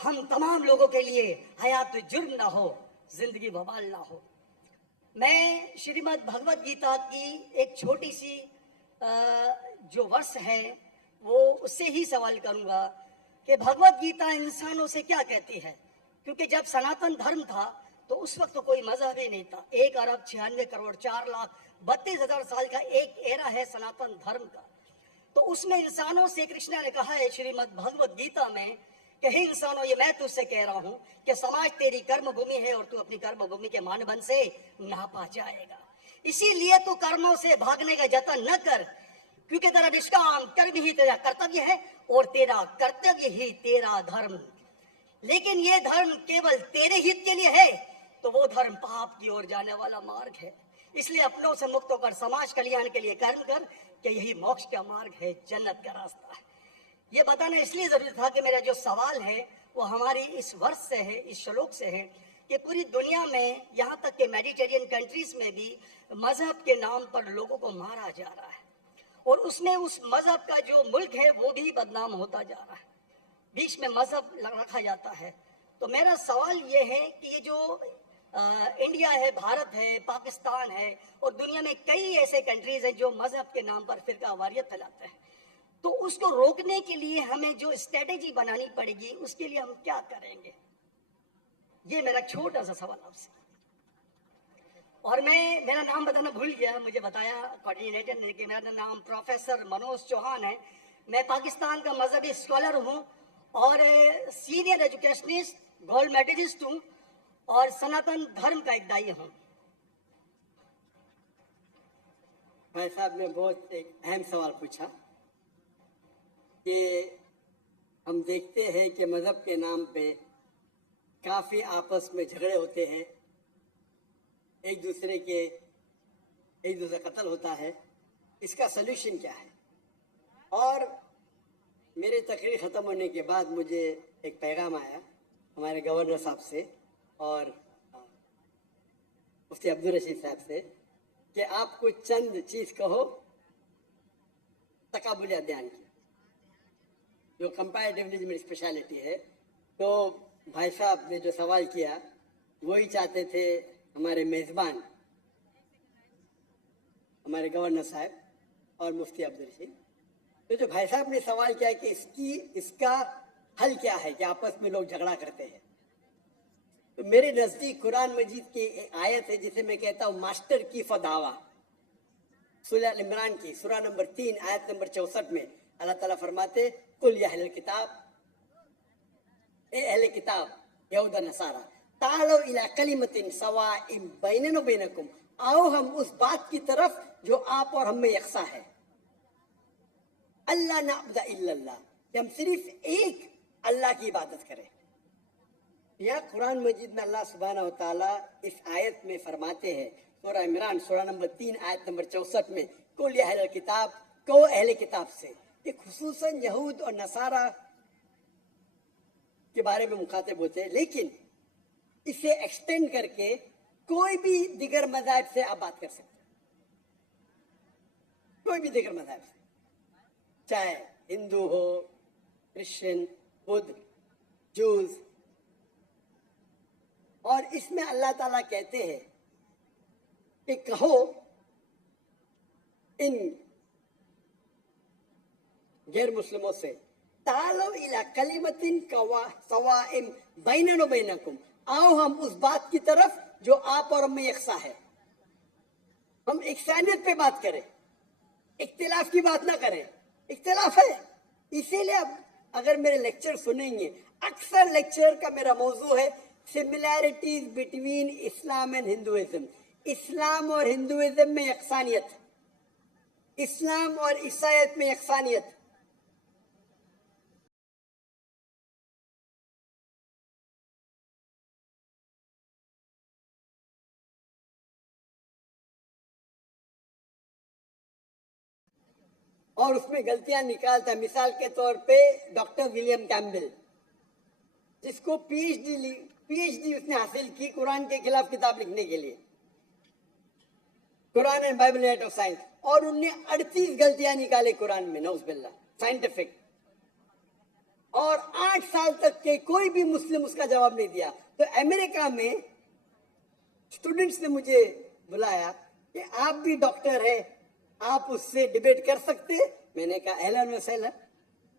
ہم تمام لوگوں کے لیے حیات جرم نہ ہو، زندگی وبال نہ ہو۔ میں شریمد بھگوت گیتا کی ایک چھوٹی سی جو ورس ہے وہ اس سے ہی سوال کروں گا کہ بھگوت گیتا انسانوں سے کیا کہتی ہے، کیونکہ جب سناتن دھرم تھا تو اس وقت تو کوئی مذہب ہی نہیں تھا۔ 1,96,4,32,000 سال کا ایک ایرا ہے سناتن دھرم کا، تو اس میں انسانوں سے کرشنا نے کہا ہے شریمد بھگوت گیتا میں کہ ہے انسانوں، یہ میں تجھ سے کہہ رہا ہوں کہ سماج تیری کرم بھومی ہے اور تو اپنی کرم بھومی کے مان بن سے ناپا جائے گا، اسی لیے تو کرموں سے بھاگنے کا جتن نہ کر، کیونکہ تیرا نشکام کرم ہی تیرا کرتویہ ہے اور تیرا کرتویہ ہی تیرا دھرم۔ لیکن یہ دھرم کیول تیرے ہت کے لیے ہے تو وہ دھرم پاپ کی اور جانے والا مارگ ہے، اس لیے اپنوں سے مکت ہو کر سماج کلیان کے لیے کرم کر کہ یہی موکش کا مارگ ہے، جنت کا راستہ ہے۔ یہ بتانا اس لیے ضروری تھا کہ میرا جو سوال ہے وہ ہماری اس ورس سے ہے، اس شلوک سے ہے کہ پوری دنیا میں یہاں تک کہ میڈیٹرین کنٹریز میں بھی مذہب کے نام پر لوگوں کو مارا جا رہا ہے، اور اس میں اس مذہب کا جو ملک ہے وہ بھی بدنام ہوتا جا رہا ہے، بیچ میں مذہب رکھا جاتا ہے۔ تو میرا سوال یہ ہے کہ یہ جو انڈیا ہے، بھارت ہے، پاکستان ہے، اور دنیا میں کئی ایسے کنٹریز ہیں جو مذہب کے نام پر فرقہ واریت پھیلاتے ہیں، تو اس کو روکنے کے لیے ہمیں جو اسٹریٹجی بنانی پڑے گی اس کے لیے ہم کیا کریں گے؟ یہ میرا چھوٹا سا سوال آپ سے۔ اور میں میرا نام بتانا بھول گیا، مجھے بتایا کوآرڈینیٹر نے کہ میرا نام پروفیسر منوج چوہان ہے، میں پاکستان کا مذہبی اسکالر ہوں اور سینئر ایجوکیشنسٹ، گولڈ میڈلسٹ ہوں اور سناتن دھرم کا ایک دائی ہوں۔ بھائی صاحب نے بہت ایک اہم سوال پوچھا کہ ہم دیکھتے ہیں کہ مذہب کے نام پہ کافی آپس میں جھگڑے ہوتے ہیں، ایک دوسرے قتل ہوتا ہے، اس کا سلوشن کیا ہے؟ اور میرے تقریر ختم ہونے کے بعد مجھے ایک پیغام آیا ہمارے گورنر صاحب سے اور مفتی عبدالرشید صاحب سے کہ آپ کو چند چیز کہو تقابل ادیان کی، جو کمپیریٹیو ریلیجن اسپیشلٹی ہے۔ تو بھائی صاحب نے جو سوال کیا وہی چاہتے تھے ہمارے میزبان، ہمارے گورنر صاحب اور مفتی عبدالرشید۔ تو جو بھائی صاحب نے سوال کیا کہ اس کا حل کیا ہے کہ آپس میں لوگ جھگڑا کرتے ہیں، تو میرے نزدیک قرآن مجید کی آیت ہے جسے میں کہتا ہوں ماسٹر کی فداوا، سورہ عمران کی سورہ نمبر 3 آیت نمبر 64 میں اللہ تعالیٰ فرماتے قل یا اہل الکتاب، اے اہل کتاب یہود و نصارہ، تعالوا الی کلمۃ سواء بیننا و بینکم، آؤ ہم اس بات کی طرف جو آپ اور ہم میں یکساں ہے، اللہ نعبد الا اللہ، کہ ہم صرف ایک اللہ کی عبادت کریں۔ یا قرآن مجید میں اللہ سبحانہ و تعالیٰ اس آیت میں فرماتے ہیں سورہ عمران سورہ نمبر 3 آیت نمبر 64 میں قل یا اہل الکتاب، کہو اہل کتاب سے، کہ خصوصاً یہود اور نصارہ کے بارے میں مخاطب ہوتے ہیں، لیکن اسے ایکسٹینڈ کر کے کوئی بھی دیگر مذاہب سے آپ بات کر سکتے ہیں، کوئی بھی دیگر مذاہب سے، چاہے ہندو ہو، کرسچن، بدھ، جوز۔ اور اس میں اللہ تعالیٰ کہتے ہیں کہ کہو ان غیر مسلموں سے تعالوا الی کلمۃ سواء بیننا و بینکم، آؤ ہم اس بات کی طرف جو آپ اور ہم میں یکساں ہے، ہم یکسانیت پہ بات کریں، اختلاف کی بات نہ کریں۔ اختلاف ہے، اسی لیے اب اگر میرے لیکچر سنیں گے، اکثر لیکچر کا میرا موضوع ہے similarities between Islam and Hinduism, Islam اور ہندوازم میں یکسانیت، اسلام اور عیسائیت میں یکسانیت۔ اور اس میں غلطیاں نکالتا ہے، مثال کے طور پہ ڈاکٹر ولیم کیمبل، جس کو پی ایچ ڈی اس نے حاصل کی قرآن کے خلاف کتاب لکھنے کے لیے، Quran and Bible at of science, اور انہوں نے 38 غلطیاں نکالے قرآن میں، نعوذ باللہ، سائنٹیفک۔ اور 8 سال تک کے کوئی بھی مسلم اس کا جواب نہیں دیا. تو امریکہ میں اسٹوڈنٹس نے مجھے بلایا کہ آپ بھی ڈاکٹر ہیں, آپ اس سے ڈبیٹ کر سکتے. میں نے کہا اہلاً و سہلاً.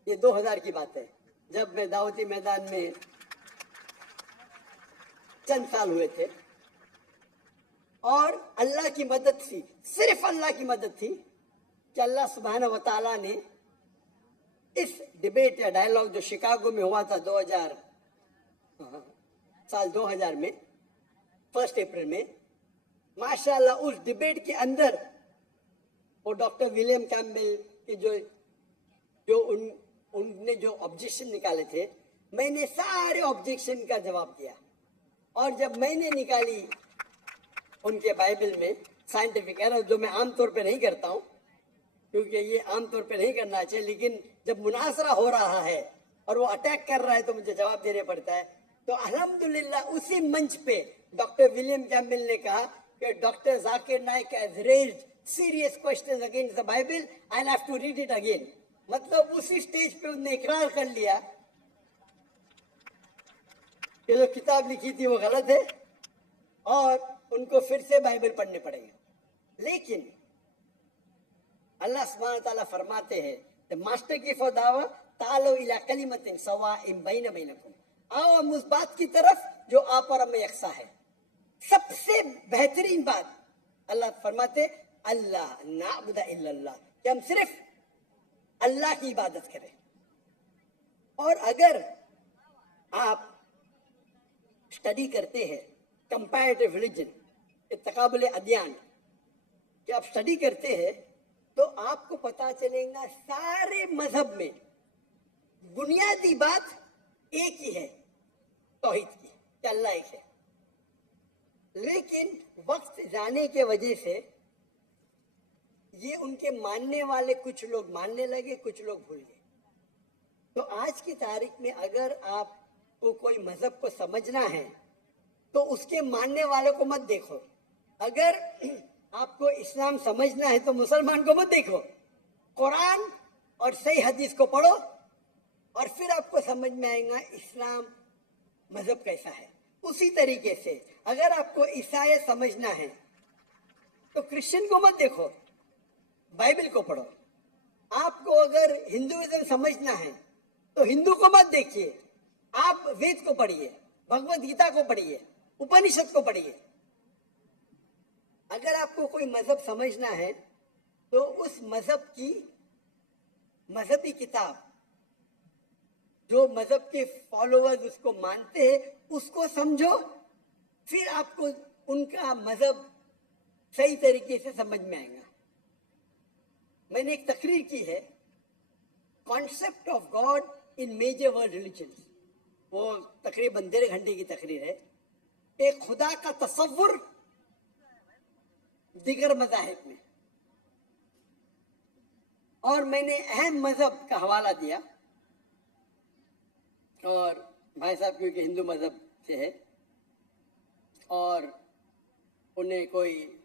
یہ 2000 کی بات ہے, جب میں دعوتی میدان میں چند سال ہوئے تھے, اور اللہ کی مدد تھی, صرف اللہ کی مدد تھی کہ اللہ سبحانہ و تعالیٰ نے اس ڈبیٹ یا ڈائلاگ جو شکاگو میں ہوا تھا 2000 میں 1 اپریل میں, ماشاءاللہ اس ڈبیٹ کے اندر وہ ڈاکٹر ولیم کیمبل کے جو ان نے جو آبجیکشن نکالے تھے, میں نے سارے آبجیکشن کا جواب دیا. اور جب میں نے نکالی ان کے بائبل میں سائنٹیفک ایرر, جو میں عام طور پہ نہیں کرتا ہوں کیونکہ یہ عام طور پہ نہیں کرنا چاہیے, لیکن جب مناظرہ ہو رہا ہے اور وہ اٹیک کر رہا ہے تو مجھے جواب دینے پڑتا ہے. تو الحمدللہ اسی منچ پہ ڈاکٹر ولیم کیمبل نے کہا کہ doctor Zakir Naik has raised serious questions against the Bible, I'll have to read it again. مطلب اسی سٹیج پہ انہوں نے اقرار کر لیا کہ جو کتاب لکھی تھی وہ غلط ہے اور ان کو پھر سے بائبل پڑھنے پڑے گا. لیکن اللہ سبحانہ تعالیٰ فرماتے ہیں ماسٹر کی فداوا تعالوا الی کلمۃ سواء بین بینکم, آؤ ہم اس بات کی طرف جو آپ اور ہمیں یکساں ہے. سب سے بہترین بات اللہ فرماتے اللہ نعبد الا اللہ, کہ ہم صرف اللہ کی عبادت کریں. اور اگر آپ اسٹڈی کرتے ہیں کمپیریٹیو ریلیجن, تقابل ادیان, کہ آپ اسٹڈی کرتے ہیں تو آپ کو پتا چلے گا سارے مذہب میں بنیادی بات ایک ہی ہے, توحید کی, کہ اللہ ایک ہے. لیکن وقت جانے کی وجہ سے یہ ان کے ماننے والے کچھ لوگ ماننے لگے, کچھ لوگ بھول گئے. تو آج کی تاریخ میں اگر آپ کو کوئی مذہب کو سمجھنا ہے تو اس کے ماننے والوں کو مت دیکھو. اگر آپ کو اسلام سمجھنا ہے تو مسلمان کو مت دیکھو, قرآن اور صحیح حدیث کو پڑھو اور پھر آپ کو سمجھ میں آئے گا اسلام مذہب کیسا ہے. اسی طریقے سے اگر آپ کو عیسائیت سمجھنا ہے تو کرسچن کو مت دیکھو, بائبل کو پڑھو. آپ کو اگر ہندوازم سمجھنا ہے تو ہندو کو مت دیکھیے, آپ وید کو پڑھیے, بھگوت گیتا کو پڑھیے, اپنشد کو پڑھیے. اگر آپ کو کوئی مذہب سمجھنا ہے تو اس مذہب کی مذہبی کتاب, جو مذہب کے فالوورز اس کو مانتے ہیں, اس کو سمجھو, پھر آپ کو ان کا مذہب صحیح طریقے سے سمجھ میں آئے گا. میں نے ایک تقریر کی ہے, concept of God in major world religions, وہ تقریباً 1.5 گھنٹے کی تقریر ہے. ایک خدا کا تصور دیگر مذاہب میں, اور میں نے اہم مذہب کا حوالہ دیا, اور بھائی صاحب کیونکہ ہندو مذہب سے ہے اور انہیں کوئی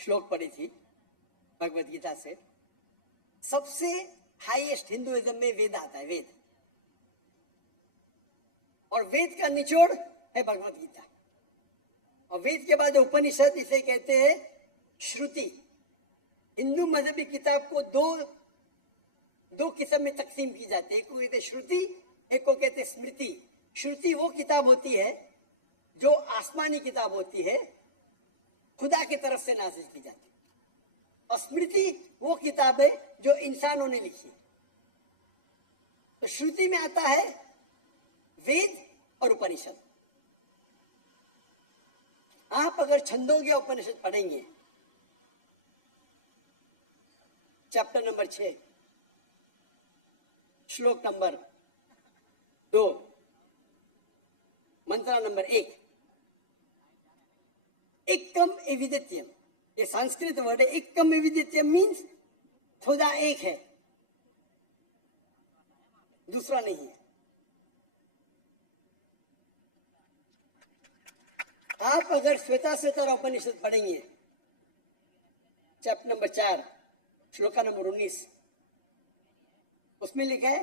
شلوک پڑھی تھی بھگوت گیتا سے. سب سے ہائیسٹ ہندوازم میں وید آتا ہے, وید, اور وید کا نچوڑ ہے بھگوت گیتا, اور وید کے بعد اپنشد, اسے کہتے ہیں شروتی. ہندو مذہبی کتاب کو دو قسم میں تقسیم کی جاتی ہے, ایک کو کہتے ہیں شروتی, ایک کو کہتے ہیں اسمرتی. شروتی وہ کتاب ہوتی ہے جو آسمانی کتاب ہوتی ہے, خدا کی طرف سے نازل کی جاتی ہے, اور اسمرتی وہ کتاب ہے جو انسانوں نے لکھی. تو شروتی میں آتا ہے وید اور اپنشد. آپ اگر چھندوگیہ اپنشد پڑھیں گے, چیپٹر نمبر 6, شلوک نمبر 2, منترا نمبر 1, ایکم ایویدتیم, یہ سنسکرت ورڈ ہے. ایکم ایویدتیم مینس خدا ایک ہے, دوسرا نہیں ہے. آپ اگر شویتا سوتر اپنشد پڑھیں گے, چیپٹر نمبر 4, شلوکا نمبر 19, اس میں لکھا ہے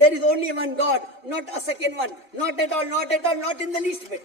There is only one God, not a second one, not at all, not at all, not in the least bit.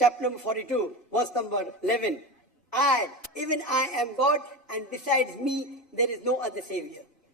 chapter number 42 verse number 11. Even I am God and besides me there is no other savior.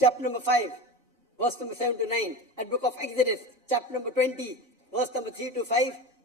chapter number 5 verse number 7 to 9 and book of Exodus chapter number 20 verse number 3 to 5,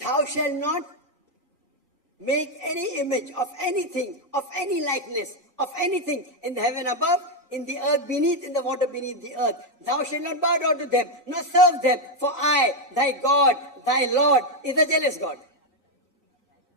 thou shalt not make any image of anything, of any likeness, of anything in the heaven above, in the earth beneath, in the water beneath the earth. Thou shalt not bow down to them, nor serve them, for I, thy God, thy Lord, is a jealous God.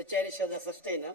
the cherisher, the sustainer,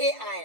AI,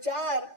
4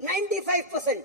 95%।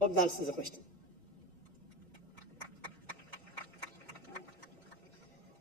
Hope that answers the question.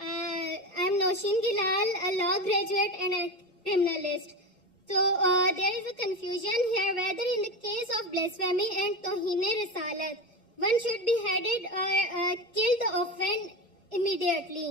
I am Noshin Gilal, a law graduate and a criminalist. So there is a confusion here whether in the case of blasphemy and Tohine Risalat, one should be beheaded or kill the offender immediately.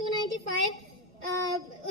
295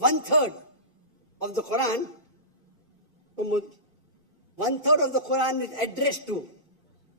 1/3 of the Quran, 1/3 of the Quran is addressed to,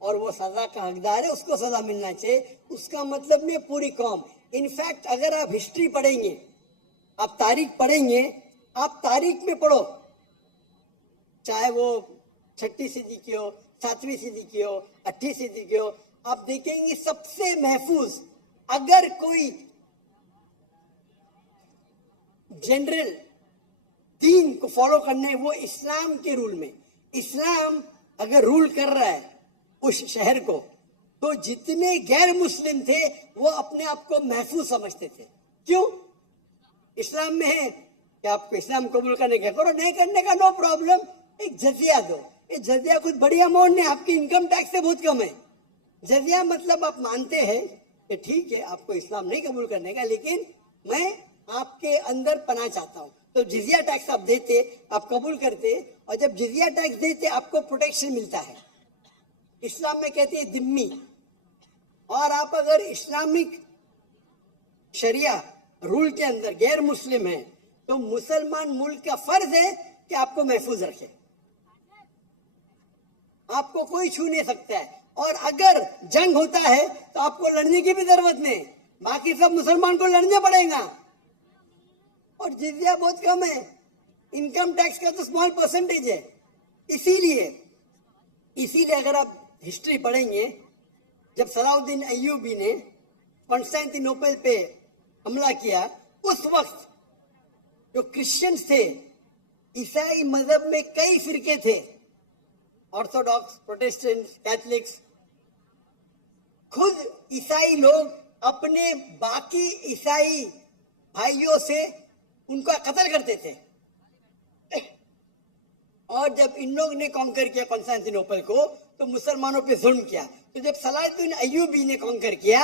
اور وہ سزا کا حقدار ہے, اس کو سزا ملنا چاہیے. اس کا مطلب نہیں پوری قوم. انفیکٹ اگر آپ ہسٹری پڑھیں گے, آپ تاریخ پڑھیں گے, آپ تاریخ میں پڑھو, چاہے وہ 6 صدی کی ہو, 7ویں صدی کی ہو, 8 صدی کی ہو, آپ دیکھیں گے سب سے محفوظ اگر کوئی جنرل دین کو فالو کرنے وہ اسلام کے رول میں. اسلام اگر رول کر رہا ہے اس شہر کو, تو جتنے غیر مسلم تھے وہ اپنے آپ کو محفوظ سمجھتے تھے. کیوں؟ اسلام میں ہے کہ آپ کو اسلام قبول کرنے کا کرو, نہیں کرنے کا نو پرابلم, ایک جزیہ دو. یہ جزیہ کچھ بڑی اماؤنٹ نہیں, آپ کی انکم ٹیکس سے بہت کم ہے. جزیہ مطلب آپ مانتے ہیں کہ ٹھیک ہے آپ کو اسلام نہیں قبول کرنے کا, لیکن میں آپ کے اندر پناہ چاہتا ہوں. تو جزیہ ٹیکس آپ دیتے, آپ قبول کرتے, اور جب جزیہ ٹیکس دیتے آپ کو پروٹیکشن ملتا ہے. اسلام میں کہتے ہیں ذمی. اور آپ اگر اسلامک شریعہ رول کے اندر غیر مسلم ہیں تو مسلمان ملک کا فرض ہے کہ آپ کو محفوظ رکھے, آپ کو کوئی چھو نہیں سکتا ہے. اور اگر جنگ ہوتا ہے تو آپ کو لڑنے کی بھی ضرورت نہیں, باقی سب مسلمان کو لڑنا پڑے گا. اور جزیہ بہت کم ہے, انکم ٹیکس کا تو اسمال پرسنٹیج ہے. اسی لیے اگر آپ ہسٹری پڑھیں گے, جب صلاح الدین ایوبی نے کنسٹینٹی نوپل پہ حملہ کیا, اس وقت جو کرسچنز تھے, عیسائی مذہب میں کئی فرقے تھے, آرتھوڈاکس, پروٹیسٹنٹ, کیتھلکس, خود عیسائی لوگ اپنے باقی عیسائی بھائیوں سے ان کا قتل کرتے تھے. اور جب ان لوگ نے کانکر کیا کنسٹینٹی نوپل کو تو مسلمانوں پہ ظلم کیا. تو جب صلاح الدین ایوبی نے کانکر کیا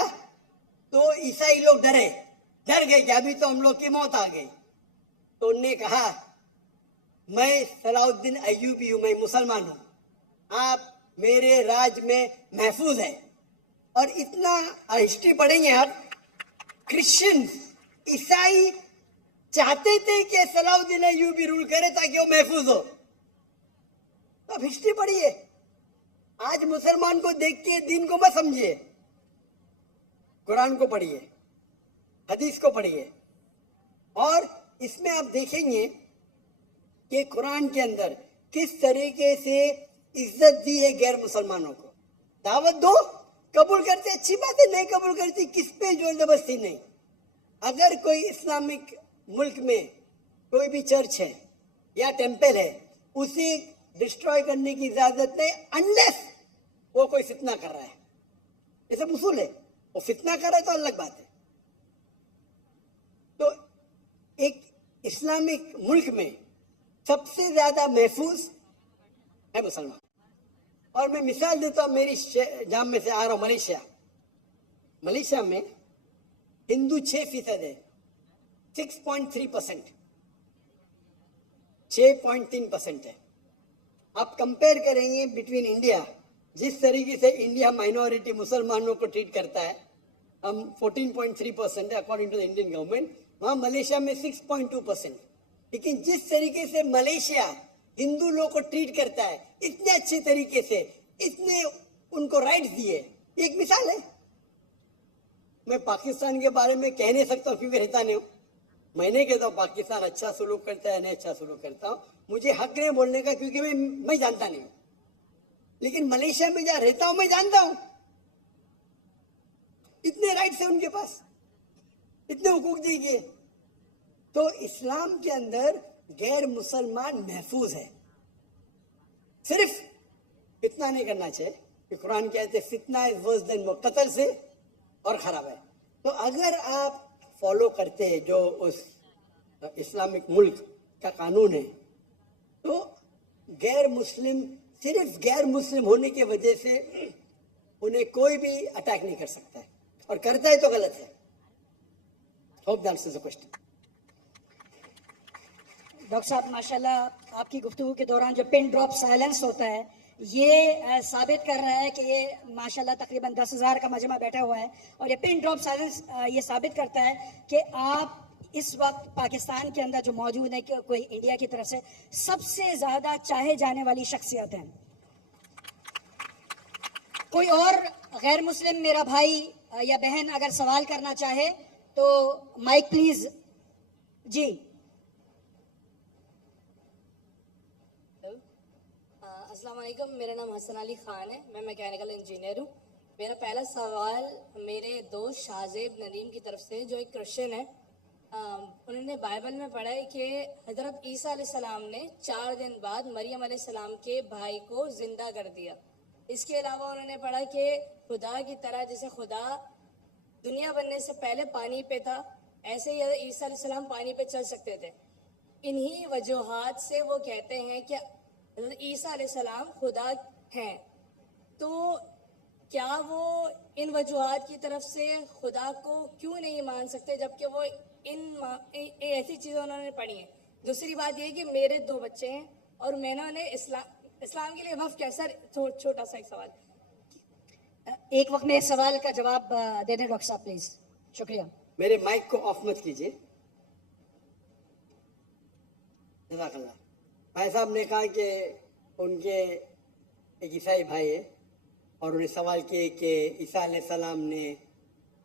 تو عیسائی لوگ ڈر گئے کہ ابھی تو ہم لوگ کی موت آ گئی. تو انہوں نے کہا میں صلاح الدین ایوبی ہوں, میں مسلمان ہوں, آپ میرے راج میں محفوظ ہیں. اور اتنا ہسٹری پڑھیں گے آپ, کرسچن عیسائی چاہتے تھے کہ صلاح الدین ایوبی رول کرے تاکہ وہ محفوظ ہو. اب ہسٹری پڑھیے. آج مسلمان کو دیکھ کے دین کو مت سمجھیے, قرآن کو پڑھیے, حدیث کو پڑھیے. اور اس میں آپ دیکھیں گے کہ قرآن کے اندر کس طریقے سے عزت دی ہے غیر مسلمانوں کو. دعوت دو, قبول کرتے اچھی بات ہے, نہیں قبول کرتی کس پہ زور زبردستی نہیں. اگر کوئی اسلامک ملک میں کوئی بھی چرچ ہے یا ٹیمپل ہے, اسے ڈسٹروائے کرنے کی اجازت نہیں انلیس وہ کوئی فتنہ کر رہا ہے. یہ سب اصول ہے. وہ فتنہ کر رہا ہے تو الگ بات ہے. تو ایک اسلامک ملک میں سب سے زیادہ محفوظ ہے مسلمان. اور میں مثال دیتا ہوں, میری جام میں سے آ رہا ہوں ملیشیا. ملیشیا میں ہندو 6% ہے, 6.3%, 6.3% ہے. آپ کمپیئر کریں گے بٹوین انڈیا, جس طریقے سے انڈیا مائنورٹی مسلمانوں کو ٹریٹ کرتا ہے, ہم 14.3% ہے اکارڈنگ ٹو انڈین گورنمنٹ, وہاں ملیشیا میں 6.2%. لیکن جس طریقے سے ملیشیا ہندو لوگ کو ٹریٹ کرتا ہے اتنے اچھے طریقے سے, اتنے ان کو رائٹس دیے, ایک مثال ہے. میں پاکستان کے بارے میں کہہ نہیں سکتا ہوں کیونکہ رہتا نہیں ہوں. میں نہیں کہتا ہوں پاکستان اچھا سلوک کرتا ہے, نہیں اچھا سلوک کرتا ہوں, مجھے حق نہیں بولنے کا کیونکہ میں جانتا نہیں ہوں. لیکن ملیشیا میں جہاں رہتا ہوں میں جانتا ہوں, اتنے رائٹس ہیں ان کے پاس, اتنے حقوق دی گئے. تو اسلام کے اندر غیر مسلمان محفوظ ہے. صرف فتنہ نہیں کرنا چاہیے کہ قرآن کہتے ہیں فتنہ از ورس دین موت, قتل سے اور خراب ہے. تو اگر آپ فالو کرتے ہیں جو اس اسلامک ملک کا قانون ہے تو غیر مسلم صرف غیر مسلم ہونے کی وجہ سے انہیں کوئی بھی اٹیک نہیں کر سکتا ہے, اور کرتا ہے تو غلط ہے. Hope that is a question. Doctor صاحب ماشاءاللہ آپ کی گفتگو کے دوران جو پن ڈراپ سائلنس ہوتا ہے یہ ثابت کر رہا ہے کہ یہ ماشاءاللہ تقریباً 10,000 کا مجمع بیٹھا ہوا ہے, اور یہ پن ڈراپ سائلنس یہ ثابت کرتا ہے کہ آپ اس وقت پاکستان کے اندر جو موجود ہے کہ کوئی انڈیا کی طرف سے سب سے زیادہ چاہے جانے والی شخصیت ہیں. کوئی اور غیر مسلم میرا بھائی یا بہن اگر سوال کرنا چاہے تو مائک پلیز. جی السلام علیکم، میرا نام حسن علی خان ہے، میں میکینیکل انجینئر ہوں. میرا پہلا سوال میرے دوست شاہزیب ندیم کی طرف سے جو ایک کرسچن ہے. انہوں نے بائبل میں پڑھا ہے کہ حضرت عیسیٰ علیہ السلام نے 4 دن بعد مریم علیہ السلام کے بھائی کو زندہ کر دیا. اس کے علاوہ انہوں نے پڑھا کہ خدا کی طرح جیسے خدا دنیا بننے سے پہلے پانی پہ تھا، ایسے ہی حضرت عیسیٰ علیہ السلام پانی پہ چل سکتے تھے. انہی وجوہات سے وہ کہتے ہیں کہ حضرت عیسیٰ علیہ السلام خدا ہیں. تو کیا وہ ان وجوہات کی طرف سے خدا کو کیوں نہیں مان سکتے جبکہ وہ ایسی چیزیں انہوں نے پڑھی ہیں؟ دوسری بات یہ کہ میرے 2 بچے ہیں اور میں نے انہیں اسلام کے لیے وقف کیا. سر چھوٹا سا ایک سوال. ایک وقت میں سوال کا جواب دے دیں ڈاکٹر صاحب پلیز. شکریہ. میرے مائک کو آف مت کیجیے. جزاک اللہ. بھائی صاحب نے کہا کہ ان کے ایک عیسائی بھائی ہے اور انہیں سوال کیے کہ عیسیٰ علیہ السلام نے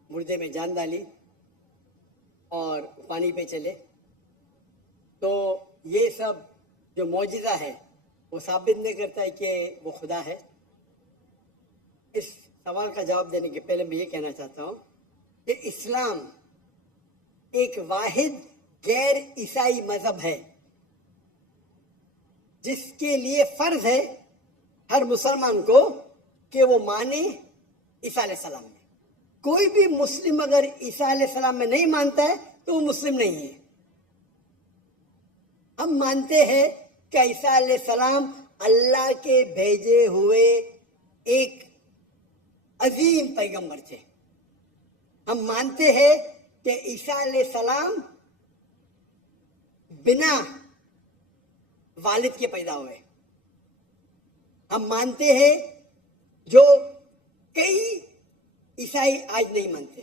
مردے میں جان ڈالی اور پانی پہ چلے، تو یہ سب جو معجزہ ہے وہ ثابت نہیں کرتا ہے کہ وہ خدا ہے. اس سوال کا جواب دینے کے پہلے میں یہ کہنا چاہتا ہوں کہ اسلام ایک واحد غیر عیسائی مذہب ہے جس کے لیے فرض ہے ہر مسلمان کو کہ وہ مانے عیسیٰ علیہ السلام میں. کوئی بھی مسلم اگر عیسیٰ علیہ السلام میں نہیں مانتا ہے تو وہ مسلم نہیں ہے. ہم مانتے ہیں کہ عیسیٰ علیہ السلام اللہ کے بھیجے ہوئے ایک عظیم پیغمبر تھے. ہم مانتے ہیں کہ عیسیٰ علیہ السلام بنا والد کے پیدا ہوئے. ہم مانتے ہیں جو کئی عیسائی آج نہیں مانتے.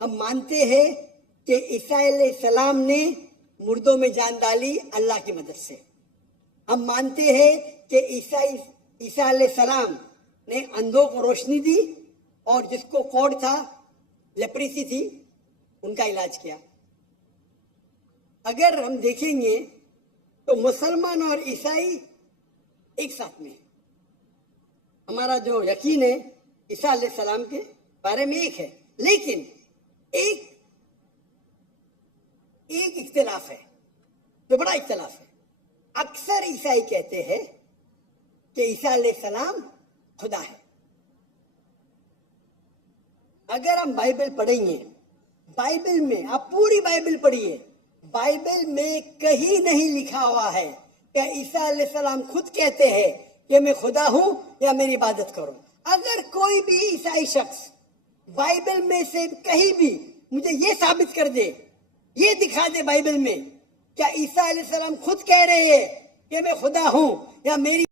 ہم مانتے ہیں کہ عیسیٰ علیہ السلام نے مردوں میں جان ڈالی اللہ کی مدد سے. ہم مانتے ہیں کہ عیسیٰ علیہ السلام نے اندھوں کو روشنی دی اور جس کو کوڑ تھا، لیپریسی تھی، ان کا علاج کیا. اگر ہم دیکھیں گے تو مسلمان اور عیسائی ایک ساتھ میں. ہمارا جو یقین ہے عیسیٰ علیہ السلام کے بارے میں ایک ہے، لیکن ایک اختلاف ہے جو بڑا اختلاف ہے. اکثر عیسائی کہتے ہیں کہ عیسیٰ علیہ السلام خدا ہے. اگر ہم بائبل پڑھیں گے، بائبل میں آپ پوری بائبل پڑھیے، بائبل میں کہیں نہیں لکھا ہوا ہے کہ عیسیٰ علیہ السلام خود کہتے ہیں کہ میں خدا ہوں یا میری عبادت کرو. اگر کوئی بھی عیسائی شخص بائبل میں سے کہیں بھی مجھے یہ ثابت کر دے، یہ دکھا دے بائبل میں کیا عیسیٰ علیہ السلام خود کہہ رہے ہیں کہ میں خدا ہوں یا میری